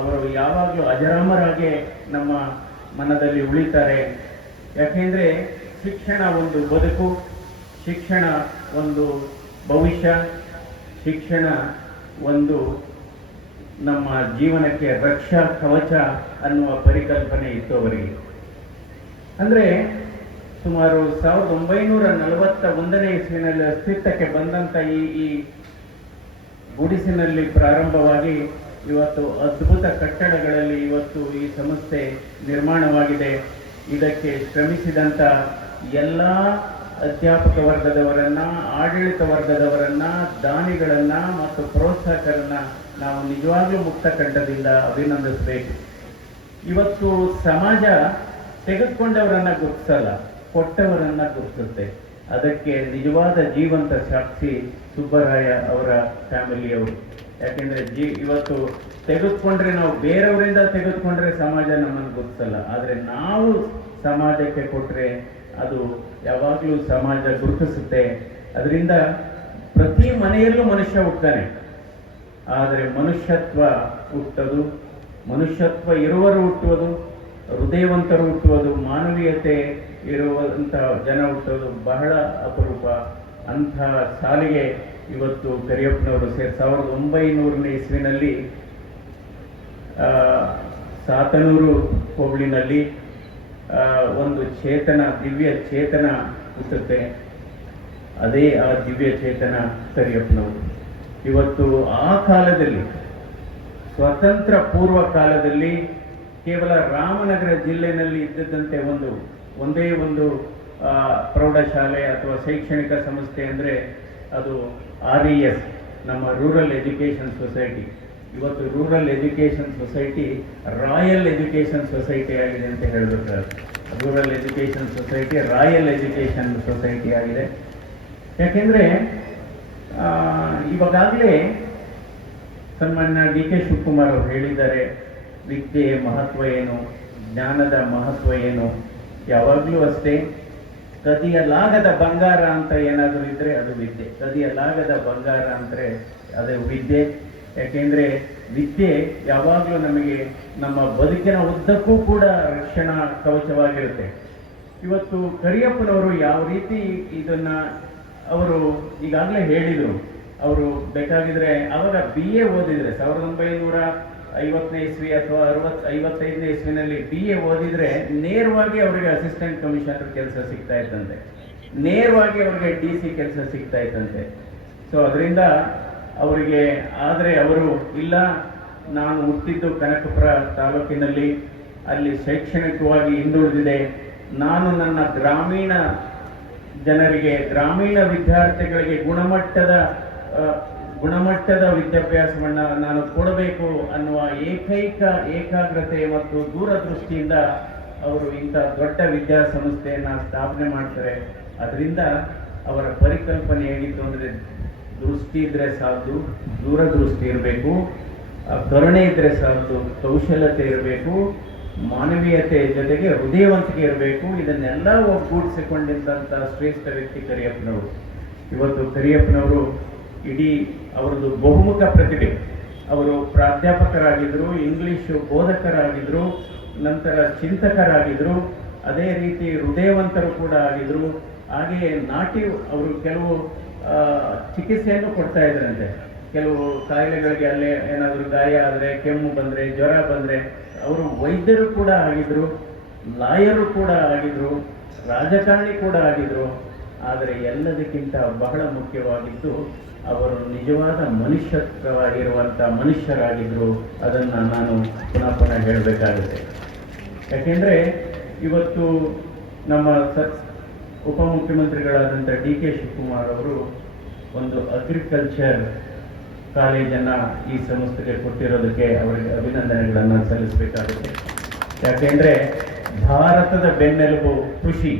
ಅವರು ಯಾವಾಗಲೂ ಅಜರಾಮರಾಗಿ ನಮ್ಮ ಮನದಲ್ಲಿ ಉಳಿತಾರೆ. ಯಾಕೆಂದರೆ ಶಿಕ್ಷಣ ಒಂದು ಬದುಕು, ಶಿಕ್ಷಣ ಒಂದು ಭವಿಷ್ಯ, ಶಿಕ್ಷಣ ಒಂದು ನಮ್ಮ ಜೀವನಕ್ಕೆ ರಕ್ಷಾ ಕವಚ ಅನ್ನುವ ಪರಿಕಲ್ಪನೆ ಇತ್ತು ಅವರಿಗೆ. ಅಂದರೆ ಸುಮಾರು 1941ನೇ ಇಸ್ವಿನಲ್ಲಿ ಅಸ್ತಿತ್ವಕ್ಕೆ ಬಂದಂಥ ಈ ಗುಡಿಸಿನಲ್ಲಿ ಪ್ರಾರಂಭವಾಗಿ ಇವತ್ತು ಅದ್ಭುತ ಕಟ್ಟಡಗಳಲ್ಲಿ ಇವತ್ತು ಈ ಸಂಸ್ಥೆ ನಿರ್ಮಾಣವಾಗಿದೆ. ಇದಕ್ಕೆ ಶ್ರಮಿಸಿದಂಥ ಎಲ್ಲ ಅಧ್ಯಾಪಕ ವರ್ಗದವರನ್ನ, ಆಡಳಿತ ವರ್ಗದವರನ್ನ, ದಾನಿಗಳನ್ನ ಮತ್ತು ಪ್ರೋತ್ಸಾಹಕರನ್ನ ನಾವು ನಿಜವಾಗ್ಲೂ ಮುಕ್ತ ಕಂಠದಿಂದ ಅಭಿನಂದಿಸಬೇಕು. ಇವತ್ತು ಸಮಾಜ ತೆಗೆದುಕೊಂಡವರನ್ನ ಗುರುತಿಸಲ್ಲ, ಕೊಟ್ಟವರನ್ನ ಗುರುತಿಸುತ್ತೆ. ಅದಕ್ಕೆ ನಿಜವಾದ ಜೀವಂತ ಸಾಕ್ಷಿ ಸುಬ್ಬರಾಯ ಅವರ ಫ್ಯಾಮಿಲಿಯವರು. ಯಾಕೆಂದ್ರೆ ಇವತ್ತು ತೆಗೆದುಕೊಂಡ್ರೆ, ನಾವು ಬೇರೆಯವರಿಂದ ತೆಗೆದುಕೊಂಡ್ರೆ ಸಮಾಜ ನಮ್ಮನ್ನು ಗುರುತಿಸಲ್ಲ. ಆದರೆ ನಾವು ಸಮಾಜಕ್ಕೆ ಕೊಟ್ಟರೆ ಅದು ಯಾವಾಗಲೂ ಸಮಾಜ ಗುರುತಿಸುತ್ತೆ. ಅದರಿಂದ ಪ್ರತಿ ಮನೆಯಲ್ಲೂ ಮನುಷ್ಯ ಹುಟ್ಟುತ್ತಾನೆ, ಆದರೆ ಮನುಷ್ಯತ್ವ ಹುಟ್ಟೋದು, ಮನುಷ್ಯತ್ವ ಇರುವರು ಹುಟ್ಟುವುದು, ಹೃದಯವಂತರು ಹುಟ್ಟುವುದು, ಮಾನವೀಯತೆ ಇರುವಂಥ ಜನ ಹುಟ್ಟೋದು ಬಹಳ ಅಪರೂಪ. ಅಂಥ ಸಾಲಿಗೆ ಇವತ್ತು ಕರಿಯಪ್ಪನವರು 1900ನೇ ಇಸ್ವಿನಲ್ಲಿ ಸಾತನೂರು ಹೋಬಳಿನಲ್ಲಿ ಒಂದು ಚೇತನ, ದಿವ್ಯ ಚೇತನ ಹುಟ್ಟುತ್ತೆ. ಅದೇ ಆ ದಿವ್ಯ ಚೇತನ ಕರಿಯಪ್ಪನವರು. ಇವತ್ತು ಆ ಕಾಲದಲ್ಲಿ, ಸ್ವತಂತ್ರ ಪೂರ್ವ ಕಾಲದಲ್ಲಿ, ಕೇವಲ ರಾಮನಗರ ಜಿಲ್ಲೆಯಲ್ಲಿ ಇದ್ದಂತೆ ಒಂದೇ ಒಂದು ಪ್ರೌಢಶಾಲೆ ಅಥವಾ ಶೈಕ್ಷಣಿಕ ಸಂಸ್ಥೆ ಅಂದರೆ ಅದು RES, ನಮ್ಮ ರೂರಲ್ ಎಜುಕೇಷನ್ ಸೊಸೈಟಿ. ಇವತ್ತು rural education society royal education society ಆಗಿದೆ ಅಂತ ಹೇಳಬೇಕಾಗುತ್ತೆ. Rural education society royal education society ಆಗಿದೆ. ಯಾಕೆಂದರೆ ಇವಾಗಲೇ ಸನ್ಮಾನ್ಯ ಡಿ ಕೆ ಶಿವಕುಮಾರ್ ಅವರು ಹೇಳಿದ್ದಾರೆ, ವಿದ್ಯೆಯ ಮಹತ್ವ ಏನು, ಜ್ಞಾನದ ಮಹತ್ವ ಏನು. ಯಾವಾಗಲೂ ಅಷ್ಟೇ, ಕದಿಯಲಾಗದ ಬಂಗಾರ ಅಂತ ಏನಾದರೂ ಇದ್ದರೆ ಅದು ವಿದ್ಯೆ. ಕದಿಯಲಾಗದ ಬಂಗಾರ ಅಂದರೆ ಅದು ವಿದ್ಯೆ. ಯಾಕೆಂದರೆ ವಿದ್ಯೆ ಯಾವಾಗಲೂ ನಮಗೆ ನಮ್ಮ ಬದುಕಿನ ಉದ್ದಕ್ಕೂ ಕೂಡ ರಕ್ಷಣಾ ಕವಚವಾಗಿರುತ್ತೆ. ಇವತ್ತು ಕರಿಯಪ್ಪನವರು ಯಾವ ರೀತಿ ಇದನ್ನು ಅವರು ಈಗಾಗಲೇ ಹೇಳಿದರು. ಅವರು ಬೇಕಾಗಿದ್ರೆ ಆವಾಗ BA ಓದಿದರೆ 1950ನೇ ಇಸ್ವಿ ಅಥವಾ 55ನೇ ಇಸ್ವಿನಲ್ಲಿ BA ಓದಿದರೆ ನೇರವಾಗಿ ಅವರಿಗೆ ಅಸಿಸ್ಟೆಂಟ್ ಕಮಿಷನರ್ ಕೆಲಸ ಸಿಗ್ತಾ ಇತ್ತಂತೆ, ನೇರವಾಗಿ ಅವರಿಗೆ DC ಕೆಲಸ ಸಿಗ್ತಾ ಇತ್ತಂತೆ. ಸೊ ಅದರಿಂದ ಅವರಿಗೆ ಆದರೆ ಅವರು ಇಲ್ಲ, ನಾನು ಹುಟ್ಟಿದ್ದು ಕನಕಪುರ ತಾಲೂಕಿನಲ್ಲಿ, ಅಲ್ಲಿ ಶೈಕ್ಷಣಿಕವಾಗಿ ಹಿಂದುಳಿದಿದೆ, ನಾನು ನನ್ನ ಗ್ರಾಮೀಣ ಜನರಿಗೆ, ಗ್ರಾಮೀಣ ವಿದ್ಯಾರ್ಥಿಗಳಿಗೆ ಗುಣಮಟ್ಟದ ವಿದ್ಯಾಭ್ಯಾಸವನ್ನು ನಾನು ಕೊಡಬೇಕು ಅನ್ನುವ ಏಕಾಗ್ರತೆ ಮತ್ತು ದೂರದೃಷ್ಟಿಯಿಂದ ಅವರು ಇಂಥ ದೊಡ್ಡ ವಿದ್ಯಾಸಂಸ್ಥೆಯನ್ನು ಸ್ಥಾಪನೆ ಮಾಡ್ತಾರೆ. ಅದರಿಂದ ಅವರ ಪರಿಕಲ್ಪನೆ ಹೇಗಿತ್ತು ಅಂದರೆ, ದೃಷ್ಟಿ ಇದ್ದರೆ ಸಾಲದು, ದೂರದೃಷ್ಟಿ ಇರಬೇಕು, ಕರುಣೆ ಇದ್ದರೆ ಸಾಲದು, ಕೌಶಲ್ಯತೆ ಇರಬೇಕು, ಮಾನವೀಯತೆ ಜೊತೆಗೆ ಹೃದಯವಂತಿಕೆ ಇರಬೇಕು. ಇದನ್ನೆಲ್ಲ ಒಗ್ಗೂಡಿಸಿಕೊಂಡಿದ್ದಂಥ ಶ್ರೇಷ್ಠ ವ್ಯಕ್ತಿ ಕರಿಯಪ್ಪನವರು. ಇವತ್ತು ಕರಿಯಪ್ಪನವರು ಇಡೀ ಅವರದ್ದು ಬಹುಮುಖ ಪ್ರತಿಭೆ. ಅವರು ಪ್ರಾಧ್ಯಾಪಕರಾಗಿದ್ದರು, ಇಂಗ್ಲಿಷು ಬೋಧಕರಾಗಿದ್ದರು, ನಂತರ ಚಿಂತಕರಾಗಿದ್ದರು, ಅದೇ ರೀತಿ ಹೃದಯವಂತರು ಕೂಡ ಆಗಿದ್ದರು. ಹಾಗೆಯೇ ಅವರು ಕೆಲವು ಚಿಕಿತ್ಸೆಯನ್ನು ಕೊಡ್ತಾ ಇದ್ರಂತೆ. ಕೆಲವು ಕಾಯಿಲೆಗಳಿಗೆ ಅಲ್ಲೇ ಏನಾದರೂ ಗಾಯ ಆದರೆ, ಕೆಮ್ಮು ಬಂದರೆ, ಜ್ವರ ಬಂದರೆ ಅವರು ವೈದ್ಯರು ಕೂಡ ಆಗಿದ್ದರು, ಲಾಯರು ಕೂಡ ಆಗಿದ್ದರು, ರಾಜಕಾರಣಿ ಕೂಡ ಆಗಿದ್ದರು. ಆದರೆ ಎಲ್ಲದಕ್ಕಿಂತ ಬಹಳ ಮುಖ್ಯವಾಗಿದ್ದು ಅವರು ನಿಜವಾದ ಮನುಷ್ಯತ್ವವಾಗಿರುವಂಥ ಮನುಷ್ಯರಾಗಿದ್ದರು. ಅದನ್ನು ನಾನು ಪುನಃ ಹೇಳಬೇಕಾಗುತ್ತೆ. ಯಾಕೆಂದರೆ ಇವತ್ತು ನಮ್ಮ ಉಪಮುಖ್ಯಮಂತ್ರಿಗಳಾದಂಥ DK ಶಿವಕುಮಾರ್ ಅವರು ಒಂದು ಅಗ್ರಿಕಲ್ಚರ್ ಕಾಲೇಜನ್ನು ಈ ಸಂಸ್ಥೆಗೆ ಕೊಟ್ಟಿರೋದಕ್ಕೆ ಅವರಿಗೆ ಅಭಿನಂದನೆಗಳನ್ನು ಸಲ್ಲಿಸಬೇಕಾಗುತ್ತೆ. ಯಾಕೆಂದರೆ ಭಾರತದ ಬೆನ್ನೆಲುಬು ಕೃಷಿ.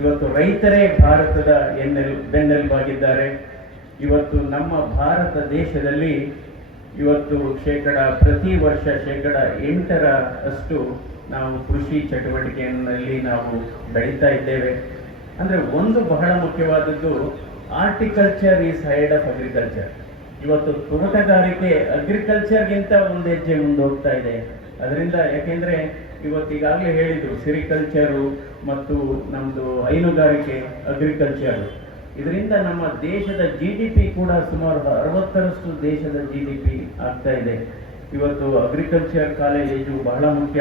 ಇವತ್ತು ರೈತರೇ ಭಾರತದ ಬೆನ್ನೆಲುಬಾಗಿದ್ದಾರೆ. ಇವತ್ತು ನಮ್ಮ ಭಾರತ ದೇಶದಲ್ಲಿ ಇವತ್ತು ಪ್ರತಿ ವರ್ಷ 8% ನಾವು ಕೃಷಿ ಚಟುವಟಿಕೆಯಲ್ಲಿ ನಾವು ಬೆಳೀತಾ ಇದ್ದೇವೆ. ಅಂದರೆ ಒಂದು ಬಹಳ ಮುಖ್ಯವಾದದ್ದು, horticulture is head of agriculture. ಇವತ್ತು ತೋಟಗಾರಿಕೆ ಅಗ್ರಿಕಲ್ಚರ್ಗಿಂತ ಒಂದು ಹೆಜ್ಜೆ ಮುಂದೆ ಹೋಗ್ತಾ ಇದೆ. ಅದರಿಂದ ಯಾಕೆಂದರೆ ಇವತ್ತು ಈಗಾಗಲೇ ಹೇಳಿದರು, ಸಿರಿಕಲ್ಚರು ಮತ್ತು ನಮ್ಮದು ಹೈನುಗಾರಿಕೆ ಅಗ್ರಿಕಲ್ಚರು, ಇದರಿಂದ ನಮ್ಮ ದೇಶದ GDP ಕೂಡ ಸುಮಾರು 60% ದೇಶದ GDP ಆಗ್ತಾ ಇದೆ. ಇವತ್ತು ಅಗ್ರಿಕಲ್ಚರ್ ಕಾಲೇಜು ಬಹಳ ಮುಖ್ಯ.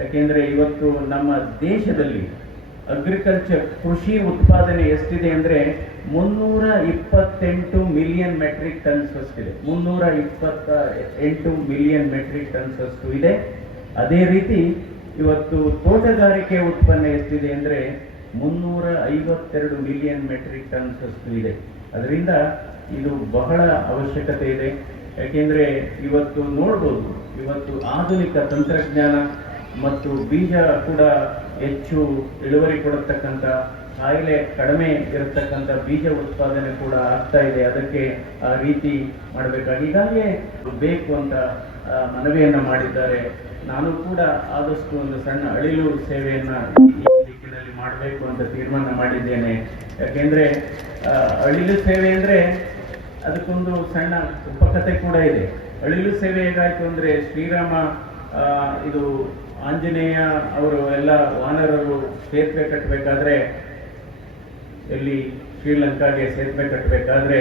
ಯಾಕೆಂದರೆ ಇವತ್ತು ನಮ್ಮ ದೇಶದಲ್ಲಿ ಅಗ್ರಿಕಲ್ಚರ್ ಕೃಷಿ ಉತ್ಪಾದನೆ ಎಷ್ಟಿದೆ ಅಂದರೆ 328 ಮಿಲಿಯನ್ ಮೆಟ್ರಿಕ್ ಟನ್ಸ್ ಅಷ್ಟಿದೆ. 328 ಮಿಲಿಯನ್ ಮೆಟ್ರಿಕ್ ಟನ್ಸ್ ಅಷ್ಟು ಇದೆ. ಅದೇ ರೀತಿ ಇವತ್ತು ತೋಟಗಾರಿಕೆ ಉತ್ಪನ್ನ ಎಷ್ಟಿದೆ ಅಂದರೆ 352 ಮಿಲಿಯನ್ ಮೆಟ್ರಿಕ್ ಟನ್ಸ್ ಅಷ್ಟು ಇದೆ. ಅದರಿಂದ ಇದು ಬಹಳ ಅವಶ್ಯಕತೆ ಇದೆ. ಯಾಕೆಂದರೆ ಇವತ್ತು ನೋಡ್ಬೋದು, ಇವತ್ತು ಆಧುನಿಕ ತಂತ್ರಜ್ಞಾನ ಮತ್ತು ಬೀಜ ಕೂಡ ಹೆಚ್ಚು ಇಳುವರಿ ಕೊಡತಕ್ಕಂಥ, ಕಾಯಿಲೆ ಕಡಿಮೆ ಇರತಕ್ಕಂಥ ಬೀಜ ಉತ್ಪಾದನೆ ಕೂಡ ಆಗ್ತಾ ಇದೆ. ಅದಕ್ಕೆ ಆ ರೀತಿ ಮಾಡಬೇಕಾಗಿ ಈಗಾಗಲೇ ಬೇಕು ಅಂತ ಮನವಿಯನ್ನು ಮಾಡಿದ್ದಾರೆ. ನಾನು ಕೂಡ ಆದಷ್ಟು ಒಂದು ಸಣ್ಣ ಅಳಿಲು ಸೇವೆಯನ್ನು ಈ ದಿಕ್ಕಿನಲ್ಲಿ ಮಾಡಬೇಕು ಅಂತ ತೀರ್ಮಾನ ಮಾಡಿದ್ದೇನೆ. ಯಾಕೆಂದರೆ ಅಳಿಲು ಸೇವೆ ಅಂದರೆ ಅದಕ್ಕೊಂದು ಸಣ್ಣ ಉಪಕಥೆ ಕೂಡ ಇದೆ. ಅಳಿಲು ಸೇವೆ ಹೇಗಾಯಿತು ಅಂದರೆ, ಶ್ರೀರಾಮ ಇದು ಆಂಜನೇಯ ಅವರು ಎಲ್ಲ ವಾನರರು ಸೇತುವೆ ಕಟ್ಟಬೇಕಾದ್ರೆ, ಎಲ್ಲಿ ಶ್ರೀಲಂಕಾಗೆ ಸೇತುವೆ ಕಟ್ಟಬೇಕಾದ್ರೆ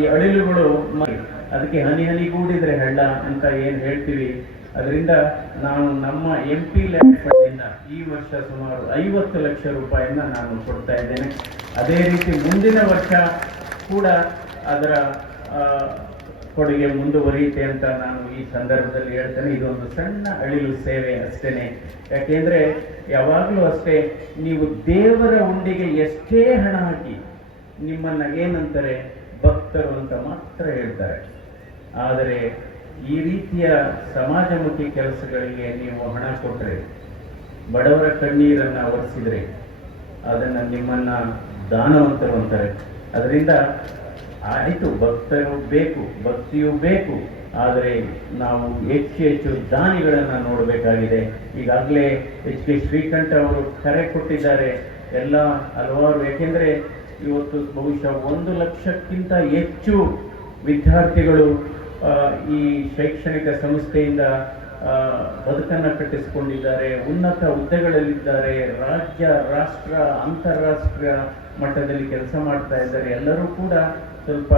ಈ ಅಳಿಲುಗಳು ಅದಕ್ಕೆ ಹನಿ ಹನಿಗೂಡಿದ್ರೆ ಹಳ್ಳ ಅಂತ ಏನು ಹೇಳ್ತೀವಿ. ಅದರಿಂದ ನಾನು ನಮ್ಮ MP ಲ್ಯಾಂಡ್ ಫಂಡಿಂದ ಈ ವರ್ಷ ಸುಮಾರು 50 ಲಕ್ಷ ರೂಪಾಯಿಯನ್ನು ನಾನು ಕೊಡ್ತಾ ಇದ್ದೇನೆ. ಅದೇ ರೀತಿ ಮುಂದಿನ ವರ್ಷ ಕೂಡ ಅದರ ಕೊಡುಗೆ ಮುಂದುವರಿಯುತ್ತೆ ಅಂತ ನಾನು ಈ ಸಂದರ್ಭದಲ್ಲಿ ಹೇಳ್ತೇನೆ. ಇದೊಂದು ಸಣ್ಣ ಅಳಿಲು ಸೇವೆ ಅಷ್ಟೇನೆ. ಯಾಕೆಂದರೆ ಯಾವಾಗಲೂ ಅಷ್ಟೇ, ನೀವು ದೇವರ ಉಂಡಿಗೆ ಎಷ್ಟೇ ಹಣ ಹಾಕಿ ನಿಮ್ಮನ್ನು ಏನಂತಾರೆ, ಭಕ್ತರು ಅಂತ ಮಾತ್ರ ಹೇಳ್ತಾರೆ. ಆದರೆ ಈ ರೀತಿಯ ಸಮಾಜಮುಖಿ ಕೆಲಸಗಳಿಗೆ ನೀವು ಹಣ ಕೊಟ್ಟರೆ, ಬಡವರ ಕಣ್ಣೀರನ್ನು ಒರೆಸಿದರೆ ಅದನ್ನು ನಿಮ್ಮನ್ನು ದಾನವಂತರು ಅಂತಾರೆ. ಅದರಿಂದ ಆಯಿತು, ಭಕ್ತರು ಬೇಕು, ಭಕ್ತಿಯೂ ಬೇಕು, ಆದರೆ ನಾವು ಹೆಚ್ಚು ದಾನಿಗಳನ್ನು ನೋಡಬೇಕಾಗಿದೆ. ಈಗಾಗಲೇ HK ಶ್ರೀಕಂಠ ಅವರು ಕರೆ ಕೊಟ್ಟಿದ್ದಾರೆ, ಎಲ್ಲ ಹಲವಾರು. ಏಕೆಂದರೆ ಇವತ್ತು ಬಹುಶಃ 1 ಲಕ್ಷಕ್ಕಿಂತ ಹೆಚ್ಚು ವಿದ್ಯಾರ್ಥಿಗಳು ಈ ಶೈಕ್ಷಣಿಕ ಸಂಸ್ಥೆಯಿಂದ ಬದುಕನ್ನು ಕಟ್ಟಿಸಿಕೊಂಡಿದ್ದಾರೆ, ಉನ್ನತ ಹುದ್ದೆಗಳಲ್ಲಿದ್ದಾರೆ, ರಾಜ್ಯ, ರಾಷ್ಟ್ರ, ಅಂತಾರಾಷ್ಟ್ರೀಯ ಮಟ್ಟದಲ್ಲಿ ಕೆಲಸ ಮಾಡ್ತಾ ಇದ್ದಾರೆ. ಎಲ್ಲರೂ ಕೂಡ ಸ್ವಲ್ಪ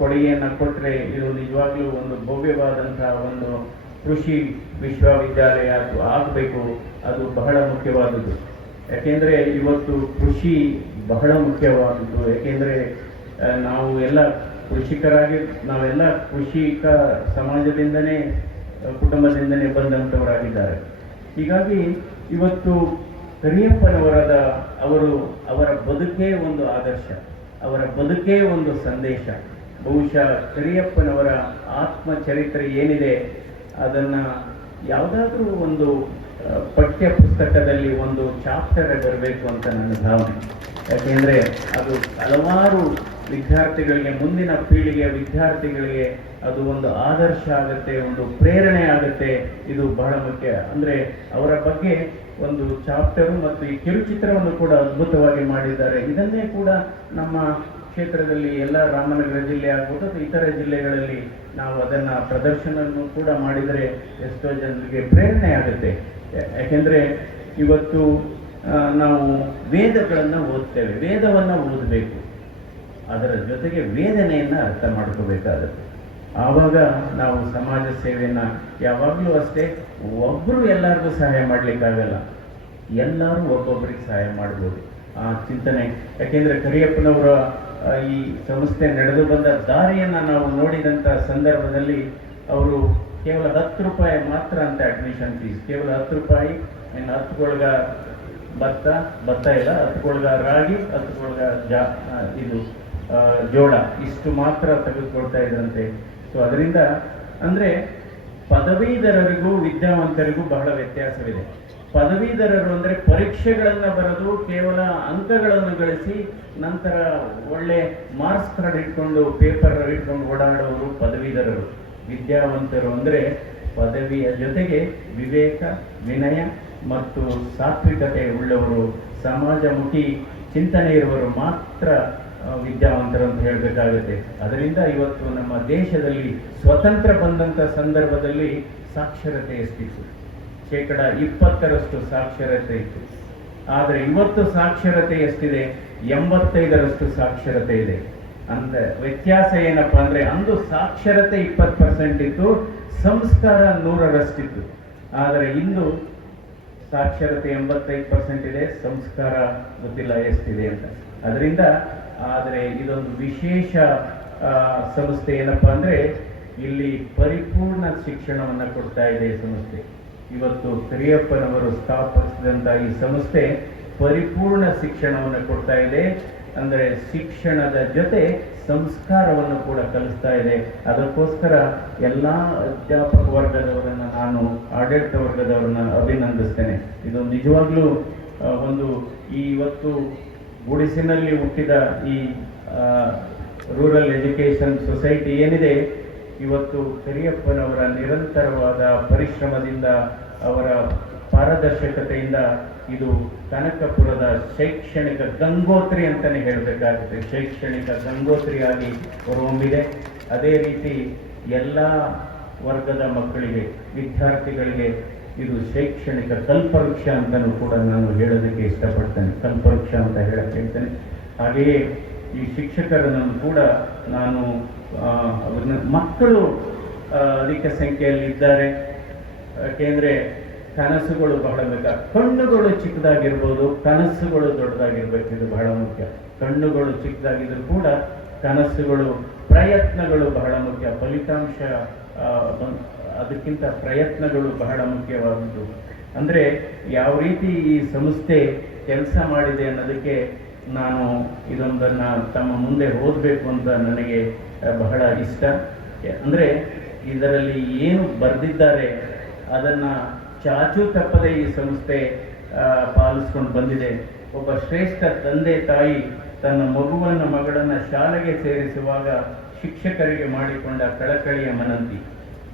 ಕೊಡುಗೆಯನ್ನು ಕೊಟ್ಟರೆ ಇದು ನಿಜವಾಗ್ಲೂ ಒಂದು ಭವ್ಯವಾದಂತಹ ಒಂದು ಕೃಷಿ ವಿಶ್ವವಿದ್ಯಾಲಯ ಅದು ಆಗಬೇಕು. ಅದು ಬಹಳ ಮುಖ್ಯವಾದದ್ದು. ಯಾಕೆಂದರೆ ಇವತ್ತು ಕೃಷಿ ಬಹಳ ಮುಖ್ಯವಾದದ್ದು. ಯಾಕೆಂದರೆ ನಾವು ಎಲ್ಲ ಕೃಷಿಕರಾಗಿ ನಾವೆಲ್ಲ ಕೃಷಿಕ ಸಮಾಜದಿಂದನೇ ಕುಟುಂಬದಿಂದನೇ ಬಂದಂಥವರಾಗಿದ್ದಾರೆ. ಹೀಗಾಗಿ ಇವತ್ತು ಕರಿಯಪ್ಪನವರದ ಅವರ ಬದುಕೇ ಒಂದು ಆದರ್ಶ, ಅವರ ಬದುಕೇ ಒಂದು ಸಂದೇಶ. ಬಹುಶಃ ಕರಿಯಪ್ಪನವರ ಆತ್ಮಚರಿತ್ರೆ ಏನಿದೆ ಅದನ್ನು ಯಾವುದಾದ್ರೂ ಒಂದು ಪಠ್ಯ ಪುಸ್ತಕದಲ್ಲಿ ಒಂದು ಚಾಪ್ಟರ್ ಬರಬೇಕು ಅಂತ ನನ್ನ ಭಾವನೆ. ಯಾಕೆಂದರೆ ಅದು ಹಲವಾರು ವಿದ್ಯಾರ್ಥಿಗಳಿಗೆ, ಮುಂದಿನ ಪೀಳಿಗೆಯ ವಿದ್ಯಾರ್ಥಿಗಳಿಗೆ ಅದು ಒಂದು ಆದರ್ಶ ಆಗುತ್ತೆ, ಒಂದು ಪ್ರೇರಣೆ ಆಗುತ್ತೆ. ಇದು ಬಹಳ ಮುಖ್ಯ. ಅಂದರೆ ಅವರ ಬಗ್ಗೆ ಒಂದು ಚಾಪ್ಟರು ಮತ್ತು ಈ ಕಿರುಚಿತ್ರವನ್ನು ಕೂಡ ಅದ್ಭುತವಾಗಿ ಮಾಡಿದ್ದಾರೆ. ಇದನ್ನೇ ಕೂಡ ನಮ್ಮ ಕ್ಷೇತ್ರದಲ್ಲಿ ಎಲ್ಲ ರಾಮನಗರ ಜಿಲ್ಲೆ ಆಗ್ಬೋದು ಅಥವಾ ಇತರ ಜಿಲ್ಲೆಗಳಲ್ಲಿ ನಾವು ಅದನ್ನು ಪ್ರದರ್ಶನವನ್ನು ಕೂಡ ಮಾಡಿದರೆ ಎಷ್ಟೋ ಜನರಿಗೆ ಪ್ರೇರಣೆ ಆಗುತ್ತೆ. ಯಾಕೆಂದರೆ ಇವತ್ತು ನಾವು ವೇದಗಳನ್ನು ಓದ್ತೇವೆ, ವೇದವನ್ನು ಓದಬೇಕು, ಅದರ ಜೊತೆಗೆ ವೇದನೆಯನ್ನು ಅರ್ಥ ಮಾಡ್ಕೋಬೇಕಾಗುತ್ತೆ. ಆವಾಗ ನಾವು ಸಮಾಜ ಸೇವೆಯನ್ನು ಯಾವಾಗಲೂ ಅಷ್ಟೇ, ಒಬ್ಬರು ಎಲ್ಲರಿಗೂ ಸಹಾಯ ಮಾಡಲಿಕ್ಕಾಗಲ್ಲ, ಎಲ್ಲರೂ ಒಬ್ಬೊಬ್ಬರಿಗೆ ಸಹಾಯ ಮಾಡ್ಬೋದು. ಆ ಚಿಂತನೆ, ಯಾಕೆಂದರೆ ಕರಿಯಪ್ಪನವರ ಈ ಸಂಸ್ಥೆ ನಡೆದು ಬಂದ ದಾರಿಯನ್ನು ನಾವು ನೋಡಿದಂಥ ಸಂದರ್ಭದಲ್ಲಿ ಅವರು ಕೇವಲ 10 ರೂಪಾಯಿ ಮಾತ್ರ ಅಂತ ಅಡ್ಮಿಷನ್ ಫೀಸ್, ಕೇವಲ 10 ರೂಪಾಯಿ. ಇನ್ನು 10 ಕೊಳಗ ಭತ್ತ ಇಲ್ಲ, 10 ಕೊಳಗ ರಾಗಿ, 10 ಕೊಳಗ ಇದು ಜೋಳ, ಇಷ್ಟು ಮಾತ್ರ ತೆಗೆದುಕೊಳ್ತಾ ಇದ್ರಂತೆ. ಸೊ ಅದರಿಂದ ಅಂದರೆ ಪದವೀಧರರಿಗೂ ವಿದ್ಯಾವಂತರಿಗೂ ಬಹಳ ವ್ಯತ್ಯಾಸವಿದೆ. ಪದವೀಧರರು ಅಂದರೆ ಪರೀಕ್ಷೆಗಳನ್ನು ಬರೆದು ಕೇವಲ ಅಂಕಗಳನ್ನು ಗಳಿಸಿ ನಂತರ ಒಳ್ಳೆ ಮಾರ್ಕ್ಸ್ ಕಾರ್ಡ್ ಇಟ್ಕೊಂಡು ಪೇಪರ್ ಇಟ್ಕೊಂಡು ಓಡಾಡುವವರು ಪದವೀಧರರು. ವಿದ್ಯಾವಂತರು ಅಂದರೆ ಪದವಿಯ ಜೊತೆಗೆ ವಿವೇಕ, ವಿನಯ ಮತ್ತು ಸಾತ್ವಿಕತೆ ಉಳ್ಳವರು, ಸಮಾಜಮುಖಿ ಚಿಂತನೆ ಇರುವವರು ಮಾತ್ರ ವಿದ್ಯಾವಂತರು ಅಂತ ಹೇಳಬೇಕಾಗುತ್ತೆ. ಅದರಿಂದ ಇವತ್ತು ನಮ್ಮ ದೇಶದಲ್ಲಿ ಸ್ವತಂತ್ರ ಬಂದಂಥ ಸಂದರ್ಭದಲ್ಲಿ ಸಾಕ್ಷರತೆ ಎಷ್ಟಿತ್ತು? 20% ಸಾಕ್ಷರತೆ ಇತ್ತು. ಆದರೆ ಇವತ್ತು ಸಾಕ್ಷರತೆ ಎಷ್ಟಿದೆ? 85% ಸಾಕ್ಷರತೆ ಇದೆ. ಅಂದ್ರೆ ವ್ಯತ್ಯಾಸ ಏನಪ್ಪ ಅಂದರೆ, ಅಂದು ಸಾಕ್ಷರತೆ 20% ಇತ್ತು, ಸಂಸ್ಕಾರ 100ರಷ್ಟಿತ್ತು. ಆದರೆ ಇಂದು ಸಾಕ್ಷರತೆ 85% ಇದೆ, ಸಂಸ್ಕಾರ ಗೊತ್ತಿಲ್ಲ ಎಷ್ಟಿದೆ ಅಂತ. ಅದರಿಂದ ಆದರೆ ಇದೊಂದು ವಿಶೇಷ ಸಂಸ್ಥೆ ಏನಪ್ಪ ಅಂದರೆ, ಇಲ್ಲಿ ಪರಿಪೂರ್ಣ ಶಿಕ್ಷಣವನ್ನು ಕೊಡ್ತಾ ಇದೆ ಈ ಸಂಸ್ಥೆ. ಇವತ್ತು ಕರಿಯಪ್ಪನವರು ಸ್ಥಾಪಿಸಿದಂಥ ಈ ಸಂಸ್ಥೆ ಪರಿಪೂರ್ಣ ಶಿಕ್ಷಣವನ್ನು ಕೊಡ್ತಾ ಇದೆ. ಅಂದರೆ ಶಿಕ್ಷಣದ ಜೊತೆ ಸಂಸ್ಕಾರವನ್ನು ಕೂಡ ಕಲಿಸ್ತಾ ಇದೆ. ಅದಕ್ಕೋಸ್ಕರ ಎಲ್ಲ ಅಧ್ಯಾಪಕ ವರ್ಗದವರನ್ನು, ನಾನು ಆಡಳಿತ ವರ್ಗದವರನ್ನ ಅಭಿನಂದಿಸ್ತೇನೆ. ಇದು ನಿಜವಾಗ್ಲೂ ಒಂದು ಇವತ್ತು ಗುಡಿಸಿನಲ್ಲಿ ಹುಟ್ಟಿದ ಈ ರೂರಲ್ ಎಜುಕೇಷನ್ ಸೊಸೈಟಿ ಏನಿದೆ, ಇವತ್ತು ಕರಿಯಪ್ಪನವರ ನಿರಂತರವಾದ ಪರಿಶ್ರಮದಿಂದ, ಅವರ ಪಾರದರ್ಶಕತೆಯಿಂದ ಇದು ಕನಕಪುರದ ಶೈಕ್ಷಣಿಕ ಗಂಗೋತ್ರಿ ಅಂತಲೇ ಹೇಳಬೇಕಾಗುತ್ತೆ. ಶೈಕ್ಷಣಿಕ ಗಂಗೋತ್ರಿಯಾಗಿ ಹೊರಹೊಮ್ಮಿದೆ. ಅದೇ ರೀತಿ ಎಲ್ಲ ವರ್ಗದ ಮಕ್ಕಳಿಗೆ, ವಿದ್ಯಾರ್ಥಿಗಳಿಗೆ ಇದು ಶೈಕ್ಷಣಿಕ ಕಲ್ಪವೃಕ್ಷ ಅಂತಲೂ ಕೂಡ ನಾನು ಹೇಳೋದಕ್ಕೆ ಇಷ್ಟಪಡ್ತೇನೆ. ಕಲ್ಪವೃಕ್ಷ ಅಂತ ಹೇಳಕ್ಕೆ ಹೇಳ್ತೇನೆ. ಹಾಗೆಯೇ ಈ ಶಿಕ್ಷಕರನ್ನು ಕೂಡ ನಾನು ಅವ್ರನ್ನ, ಮಕ್ಕಳು ಅಧಿಕ ಸಂಖ್ಯೆಯಲ್ಲಿ ಇದ್ದಾರೆ. ಯಾಕೆಂದರೆ ಕನಸುಗಳು ಬಹಳ ಬೇಕಾ. ಕಣ್ಣುಗಳು ಚಿಕ್ಕದಾಗಿರ್ಬೋದು, ಕನಸುಗಳು ದೊಡ್ಡದಾಗಿರ್ಬೇಕು. ಇದು ಬಹಳ ಮುಖ್ಯ. ಕಣ್ಣುಗಳು ಚಿಕ್ಕದಾಗಿದ್ರು ಕೂಡ ಕನಸುಗಳು, ಪ್ರಯತ್ನಗಳು ಬಹಳ ಮುಖ್ಯ. ಫಲಿತಾಂಶ ಅದಕ್ಕಿಂತ ಪ್ರಯತ್ನಗಳು ಬಹಳ ಮುಖ್ಯವಾದದ್ದು. ಅಂದರೆ ಯಾವ ರೀತಿ ಈ ಸಂಸ್ಥೆ ಕೆಲಸ ಮಾಡಿದೆ ಅನ್ನೋದಕ್ಕೆ ನಾನು ಇದೊಂದನ್ನು ತಮ್ಮ ಮುಂದೆ ಓದಬೇಕು ಅಂತ ನನಗೆ ಬಹಳ ಇಷ್ಟ. ಅಂದರೆ ಇದರಲ್ಲಿ ಏನು ಬರೆದಿದ್ದಾರೆ ಅದನ್ನು ಚಾಚೂ ತಪ್ಪದೆ ಈ ಸಂಸ್ಥೆ ಪಾಲಿಸ್ಕೊಂಡು ಬಂದಿದೆ. ಒಬ್ಬ ಶ್ರೇಷ್ಠ ತಂದೆ ತಾಯಿ ತನ್ನ ಮಗಳನ್ನು ಶಾಲೆಗೆ ಸೇರಿಸುವಾಗ ಶಿಕ್ಷಕರಿಗೆ ಮಾಡಿಕೊಂಡ ಕಳಕಳಿಯ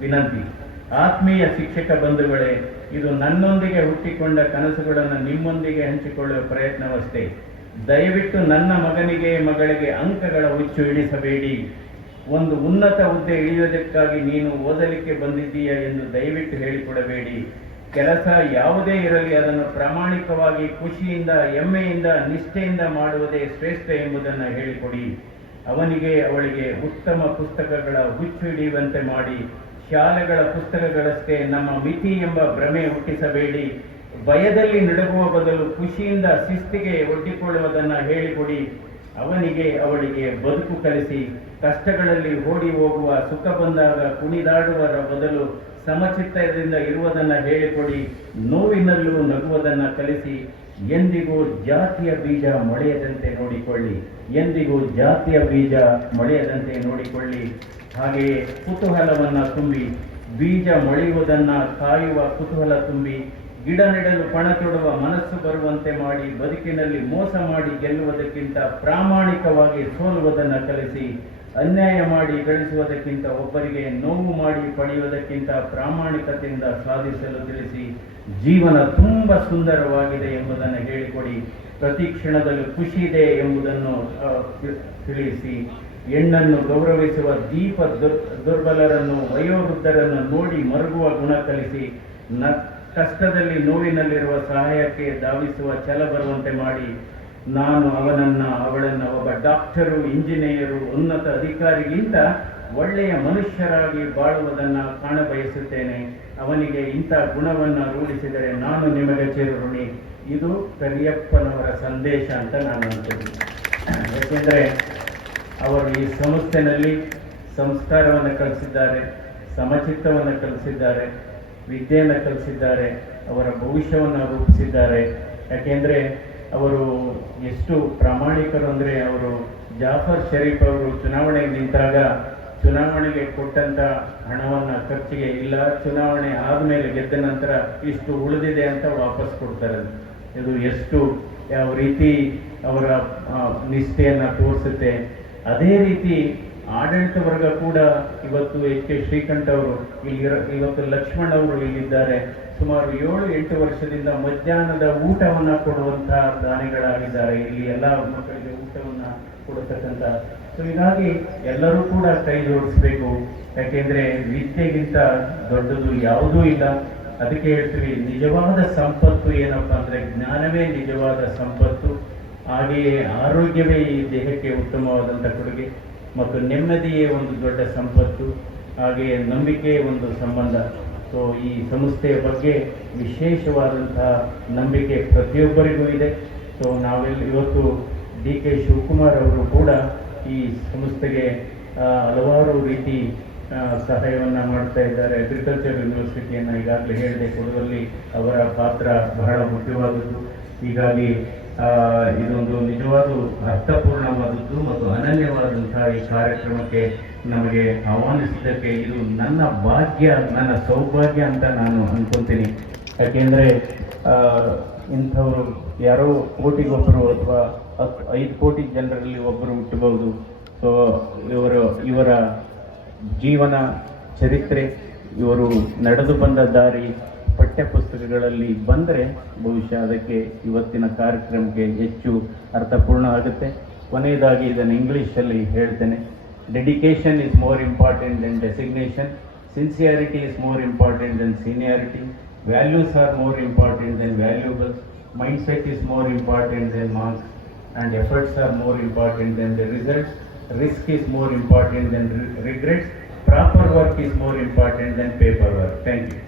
ವಿನಂತಿ. ಆತ್ಮೀಯ ಶಿಕ್ಷಕ ಬಂಧುಗಳೇ, ಇದು ನನ್ನೊಂದಿಗೆ ಹುಟ್ಟಿಕೊಂಡ ಕನಸುಗಳನ್ನು ನಿಮ್ಮೊಂದಿಗೆ ಹಂಚಿಕೊಳ್ಳುವ ಪ್ರಯತ್ನವಷ್ಟೇ. ದಯವಿಟ್ಟು ನನ್ನ ಮಗನಿಗೆ ಮಗಳಿಗೆ ಅಂಕಗಳ ಹುಚ್ಚು ಇಳಿಸಬೇಡಿ. ಒಂದು ಉನ್ನತ ಹುದ್ದೆ ಇಳಿಯೋದಕ್ಕಾಗಿ ನೀನು ಓದಲಿಕ್ಕೆ ಬಂದಿದ್ದೀಯಾ ಎಂದು ದಯವಿಟ್ಟು ಹೇಳಿಕೊಡಬೇಡಿ. ಕೆಲಸ ಯಾವುದೇ ಇರಲಿ ಅದನ್ನು ಪ್ರಾಮಾಣಿಕವಾಗಿ, ಖುಷಿಯಿಂದ, ಹೆಮ್ಮೆಯಿಂದ, ನಿಷ್ಠೆಯಿಂದ ಮಾಡುವುದೇ ಶ್ರೇಷ್ಠ ಎಂಬುದನ್ನು ಹೇಳಿಕೊಡಿ. ಅವನಿಗೆ ಅವಳಿಗೆ ಉತ್ತಮ ಪುಸ್ತಕಗಳ ಹುಚ್ಚು ಹಿಡಿಯುವಂತೆ ಮಾಡಿ, ಶಾಲೆಗಳ ಪುಸ್ತಕಗಳಷ್ಟೇ ನಮ್ಮ ಮಿತಿ ಎಂಬ ಭ್ರಮೆ ಹುಟ್ಟಿಸಬೇಡಿ. ಭಯದಲ್ಲಿ ನಡುಗುವ ಬದಲು ಖುಷಿಯಿಂದ ಶಿಸ್ತಿಗೆ ಒಡ್ಡಿಕೊಳ್ಳುವುದನ್ನು ಹೇಳಿಕೊಡಿ. ಅವನಿಗೆ ಅವಳಿಗೆ ಬದುಕು ಕಲಿಸಿ, ಕಷ್ಟಗಳಲ್ಲಿ ಓಡಿ ಹೋಗುವ, ಸುಖ ಬಂದಾಗ ಕುಣಿದಾಡುವರ ಬದಲು ಸಮಚಿತ್ತದಿಂದ ಇರುವುದನ್ನು ಹೇಳಿಕೊಡಿ. ನೋವಿನಲ್ಲೂ ನಗುವುದನ್ನು ಕಲಿಸಿ. ಎಂದಿಗೂ ಜಾತಿಯ ಬೀಜ ಮೊಳೆಯದಂತೆ ನೋಡಿಕೊಳ್ಳಿ. ಎಂದಿಗೂ ಜಾತಿಯ ಬೀಜ ಮೊಳೆಯದಂತೆ ನೋಡಿಕೊಳ್ಳಿ. ಹಾಗೆಯೇ ಕುತೂಹಲವನ್ನು ತುಂಬಿ, ಬೀಜ ಮೊಳೆಯುವುದನ್ನು ಕಾಯುವ ಕುತೂಹಲ ತುಂಬಿ, ಗಿಡ ನೆಡಲು ಪಣ ತೊಡುವ ಮನಸ್ಸು ಬರುವಂತೆ ಮಾಡಿ, ಬದುಕಿನಲ್ಲಿ ಮೋಸ ಮಾಡಿ ಗೆಲ್ಲುವುದಕ್ಕಿಂತ ಪ್ರಾಮಾಣಿಕವಾಗಿ ಸೋಲುವುದನ್ನು ಕಲಿಸಿ. ಅನ್ಯಾಯ ಮಾಡಿ ಗಳಿಸುವುದಕ್ಕಿಂತ, ಒಬ್ಬರಿಗೆ ನೋವು ಮಾಡಿ ಪಡೆಯುವುದಕ್ಕಿಂತ ಪ್ರಾಮಾಣಿಕತೆಯಿಂದ ಸಾಧಿಸಲು ತಿಳಿಸಿ. ಜೀವನ ತುಂಬ ಸುಂದರವಾಗಿದೆ ಎಂಬುದನ್ನು ಹೇಳಿಕೊಡಿ. ಪ್ರತಿ ಕ್ಷಣದಲ್ಲೂ ಖುಷಿ ಇದೆ ಎಂಬುದನ್ನು ತಿಳಿಸಿ. ಹೆಣ್ಣನ್ನು ಗೌರವಿಸುವ ದೀಪ ದುರ್ಬಲರನ್ನು, ವಯೋವೃದ್ಧರನ್ನು ನೋಡಿ ಮರುಗುವ ಗುಣ ಕಲಿಸಿ. ಕಷ್ಟದಲ್ಲಿ, ನೋವಿನಲ್ಲಿರುವ ಸಹಾಯಕ್ಕೆ ಧಾವಿಸುವ ಛಲ ಬರುವಂತೆ ಮಾಡಿ. ನಾನು ಅವಳನ್ನು ಒಬ್ಬ ಡಾಕ್ಟರು, ಇಂಜಿನಿಯರು, ಉನ್ನತ ಅಧಿಕಾರಿಗಿಂತ ಒಳ್ಳೆಯ ಮನುಷ್ಯರಾಗಿ ಬಾಳುವುದನ್ನು ಕಾಣಬಯಸುತ್ತೇನೆ. ಅವನಿಗೆ ಇಂಥ ಗುಣವನ್ನು ರೂಢಿಸಿದರೆ ನಾನು ನಿಮಗೆ ಚಿರಋಣಿ. ಇದು ಕರಿಯಪ್ಪನವರ ಸಂದೇಶ ಅಂತ ನಾನು ಅನ್ಕೋತೀನಿ. ಯಾಕೆಂದರೆ ಅವರು ಈ ಸಂಸ್ಥೆಯಲ್ಲಿ ಸಂಸ್ಕಾರವನ್ನು ಕಲಿಸಿದ್ದಾರೆ, ಸಮಚಿತ್ತವನ್ನು ಕಲಿಸಿದ್ದಾರೆ, ವಿದ್ಯೆಯನ್ನು ಕಲಿಸಿದ್ದಾರೆ, ಅವರ ಭವಿಷ್ಯವನ್ನು ರೂಪಿಸಿದ್ದಾರೆ. ಯಾಕೆಂದರೆ ಅವರು ಎಷ್ಟು ಪ್ರಾಮಾಣಿಕರು ಅಂದರೆ, ಅವರು ಜಾಫರ್ ಶರೀಫ್ ಅವರು ಚುನಾವಣೆಗೆ ನಿಂತಾಗ ಚುನಾವಣೆಗೆ ಕೊಟ್ಟಂಥ ಹಣವನ್ನು ಖರ್ಚಿಗೆ ಇಲ್ಲ, ಚುನಾವಣೆ ಆದಮೇಲೆ ಗೆದ್ದ ನಂತರ ಇಷ್ಟು ಉಳಿದಿದೆ ಅಂತ ವಾಪಸ್ ಕೊಡ್ತಾರೆ. ಇದು ಎಷ್ಟು ಯಾವ ರೀತಿ ಅವರ ನಿಷ್ಠೆಯನ್ನು ತೋರಿಸುತ್ತೆ. ಅದೇ ರೀತಿ ಆಡಳಿತ ವರ್ಗ ಕೂಡ ಇವತ್ತು ಎಚ್ ಕೆ ಶ್ರೀಕಂಠ್ ಅವರು ಇವತ್ತು ಲಕ್ಷ್ಮಣ್ ಅವರು ಇಲ್ಲಿದ್ದಾರೆ. ಸುಮಾರು 7-8 ವರ್ಷದಿಂದ ಮಧ್ಯಾಹ್ನದ ಊಟವನ್ನು ಕೊಡುವಂತಹ ದಾನಿಗಳಾಗಿದ್ದಾರೆ. ಇಲ್ಲಿ ಎಲ್ಲ ಮಕ್ಕಳಿಗೆ ಊಟವನ್ನು ಕೊಡತಕ್ಕಂಥ. ಸೊ ಹೀಗಾಗಿ ಎಲ್ಲರೂ ಕೂಡ ಕೈ ಜೋಡಿಸ್ಬೇಕು. ಯಾಕೆಂದ್ರೆ ವಿದ್ಯೆಗಿಂತ ದೊಡ್ಡದು ಯಾವುದೂ ಇಲ್ಲ. ಅದಕ್ಕೆ ಹೇಳ್ತೀವಿ, ನಿಜವಾದ ಸಂಪತ್ತು ಏನಪ್ಪ ಅಂದ್ರೆ ಜ್ಞಾನವೇ ನಿಜವಾದ ಸಂಪತ್ತು. ಹಾಗೆಯೇ ಆರೋಗ್ಯವೇ ಈ ದೇಹಕ್ಕೆ ಉತ್ತಮವಾದಂಥ ಕೊಡುಗೆ, ಮತ್ತು ನೆಮ್ಮದಿಯೇ ಒಂದು ದೊಡ್ಡ ಸಂಪತ್ತು. ಹಾಗೆಯೇ ನಂಬಿಕೆ ಒಂದು ಸಂಬಂಧ. ಸೊ ಈ ಸಂಸ್ಥೆಯ ಬಗ್ಗೆ ವಿಶೇಷವಾದಂತಹ ನಂಬಿಕೆ ಪ್ರತಿಯೊಬ್ಬರಿಗೂ ಇದೆ. ಸೊ ಇವತ್ತು ಡಿ ಕೆ ಶಿವಕುಮಾರ್ ಅವರು ಕೂಡ ಈ ಸಂಸ್ಥೆಗೆ ಹಲವಾರು ರೀತಿ ಸಹಾಯವನ್ನು ಮಾಡ್ತಾ ಇದ್ದಾರೆ. ಅಗ್ರಿಕಲ್ಚರ್ ಯೂನಿವರ್ಸಿಟಿಯನ್ನು ಈಗಾಗಲೇ ಹೇಳಿದೆ ಕೊಡುವಲ್ಲಿ ಅವರ ಪಾತ್ರ ಬಹಳ ಮುಖ್ಯವಾದದ್ದು. ಹೀಗಾಗಿ ಇದೊಂದು ನಿಜವಾದ ಅರ್ಥಪೂರ್ಣವಾದದ್ದು ಮತ್ತು ಅನನ್ಯವಾದಂತಹ ಈ ಕಾರ್ಯಕ್ರಮಕ್ಕೆ ನಮಗೆ ಆಹ್ವಾನಿಸಿದ್ದಕ್ಕೆ ಇದು ನನ್ನ ಭಾಗ್ಯ, ನನ್ನ ಸೌಭಾಗ್ಯ ಅಂತ ನಾನು ಅನ್ಕೊತೀನಿ. ಯಾಕೆಂದರೆ ಇಂಥವರು ಯಾರೋ ಕೋಟಿಗೊಬ್ಬರು ಅಥವಾ 5 ಕೋಟಿ ಜನರಲ್ಲಿ ಒಬ್ಬರು ಹುಟ್ಟಬಹುದು. ಸೊ ಇವರ ಜೀವನ ಚರಿತ್ರೆ, ಇವರು ನಡೆದು ಬಂದ ದಾರಿ ಪಠ್ಯ ಪುಸ್ತಕಗಳಲ್ಲಿ ಬಂದರೆ ಬಹುಶಃ ಅದಕ್ಕೆ ಇವತ್ತಿನ ಕಾರ್ಯಕ್ರಮಕ್ಕೆ ಹೆಚ್ಚು ಅರ್ಥಪೂರ್ಣ ಆಗುತ್ತೆ. ಕೊನೆಯದಾಗಿ ಇದನ್ನು ಇಂಗ್ಲೀಷಲ್ಲಿ ಹೇಳ್ತೇನೆ. Dedication is more important than designation, sincerity is more important than seniority, values are more important than valuables, mindset is more important than marks, and efforts are more important than the results, risk is more important than regrets, proper work is more important than paperwork. Thank you.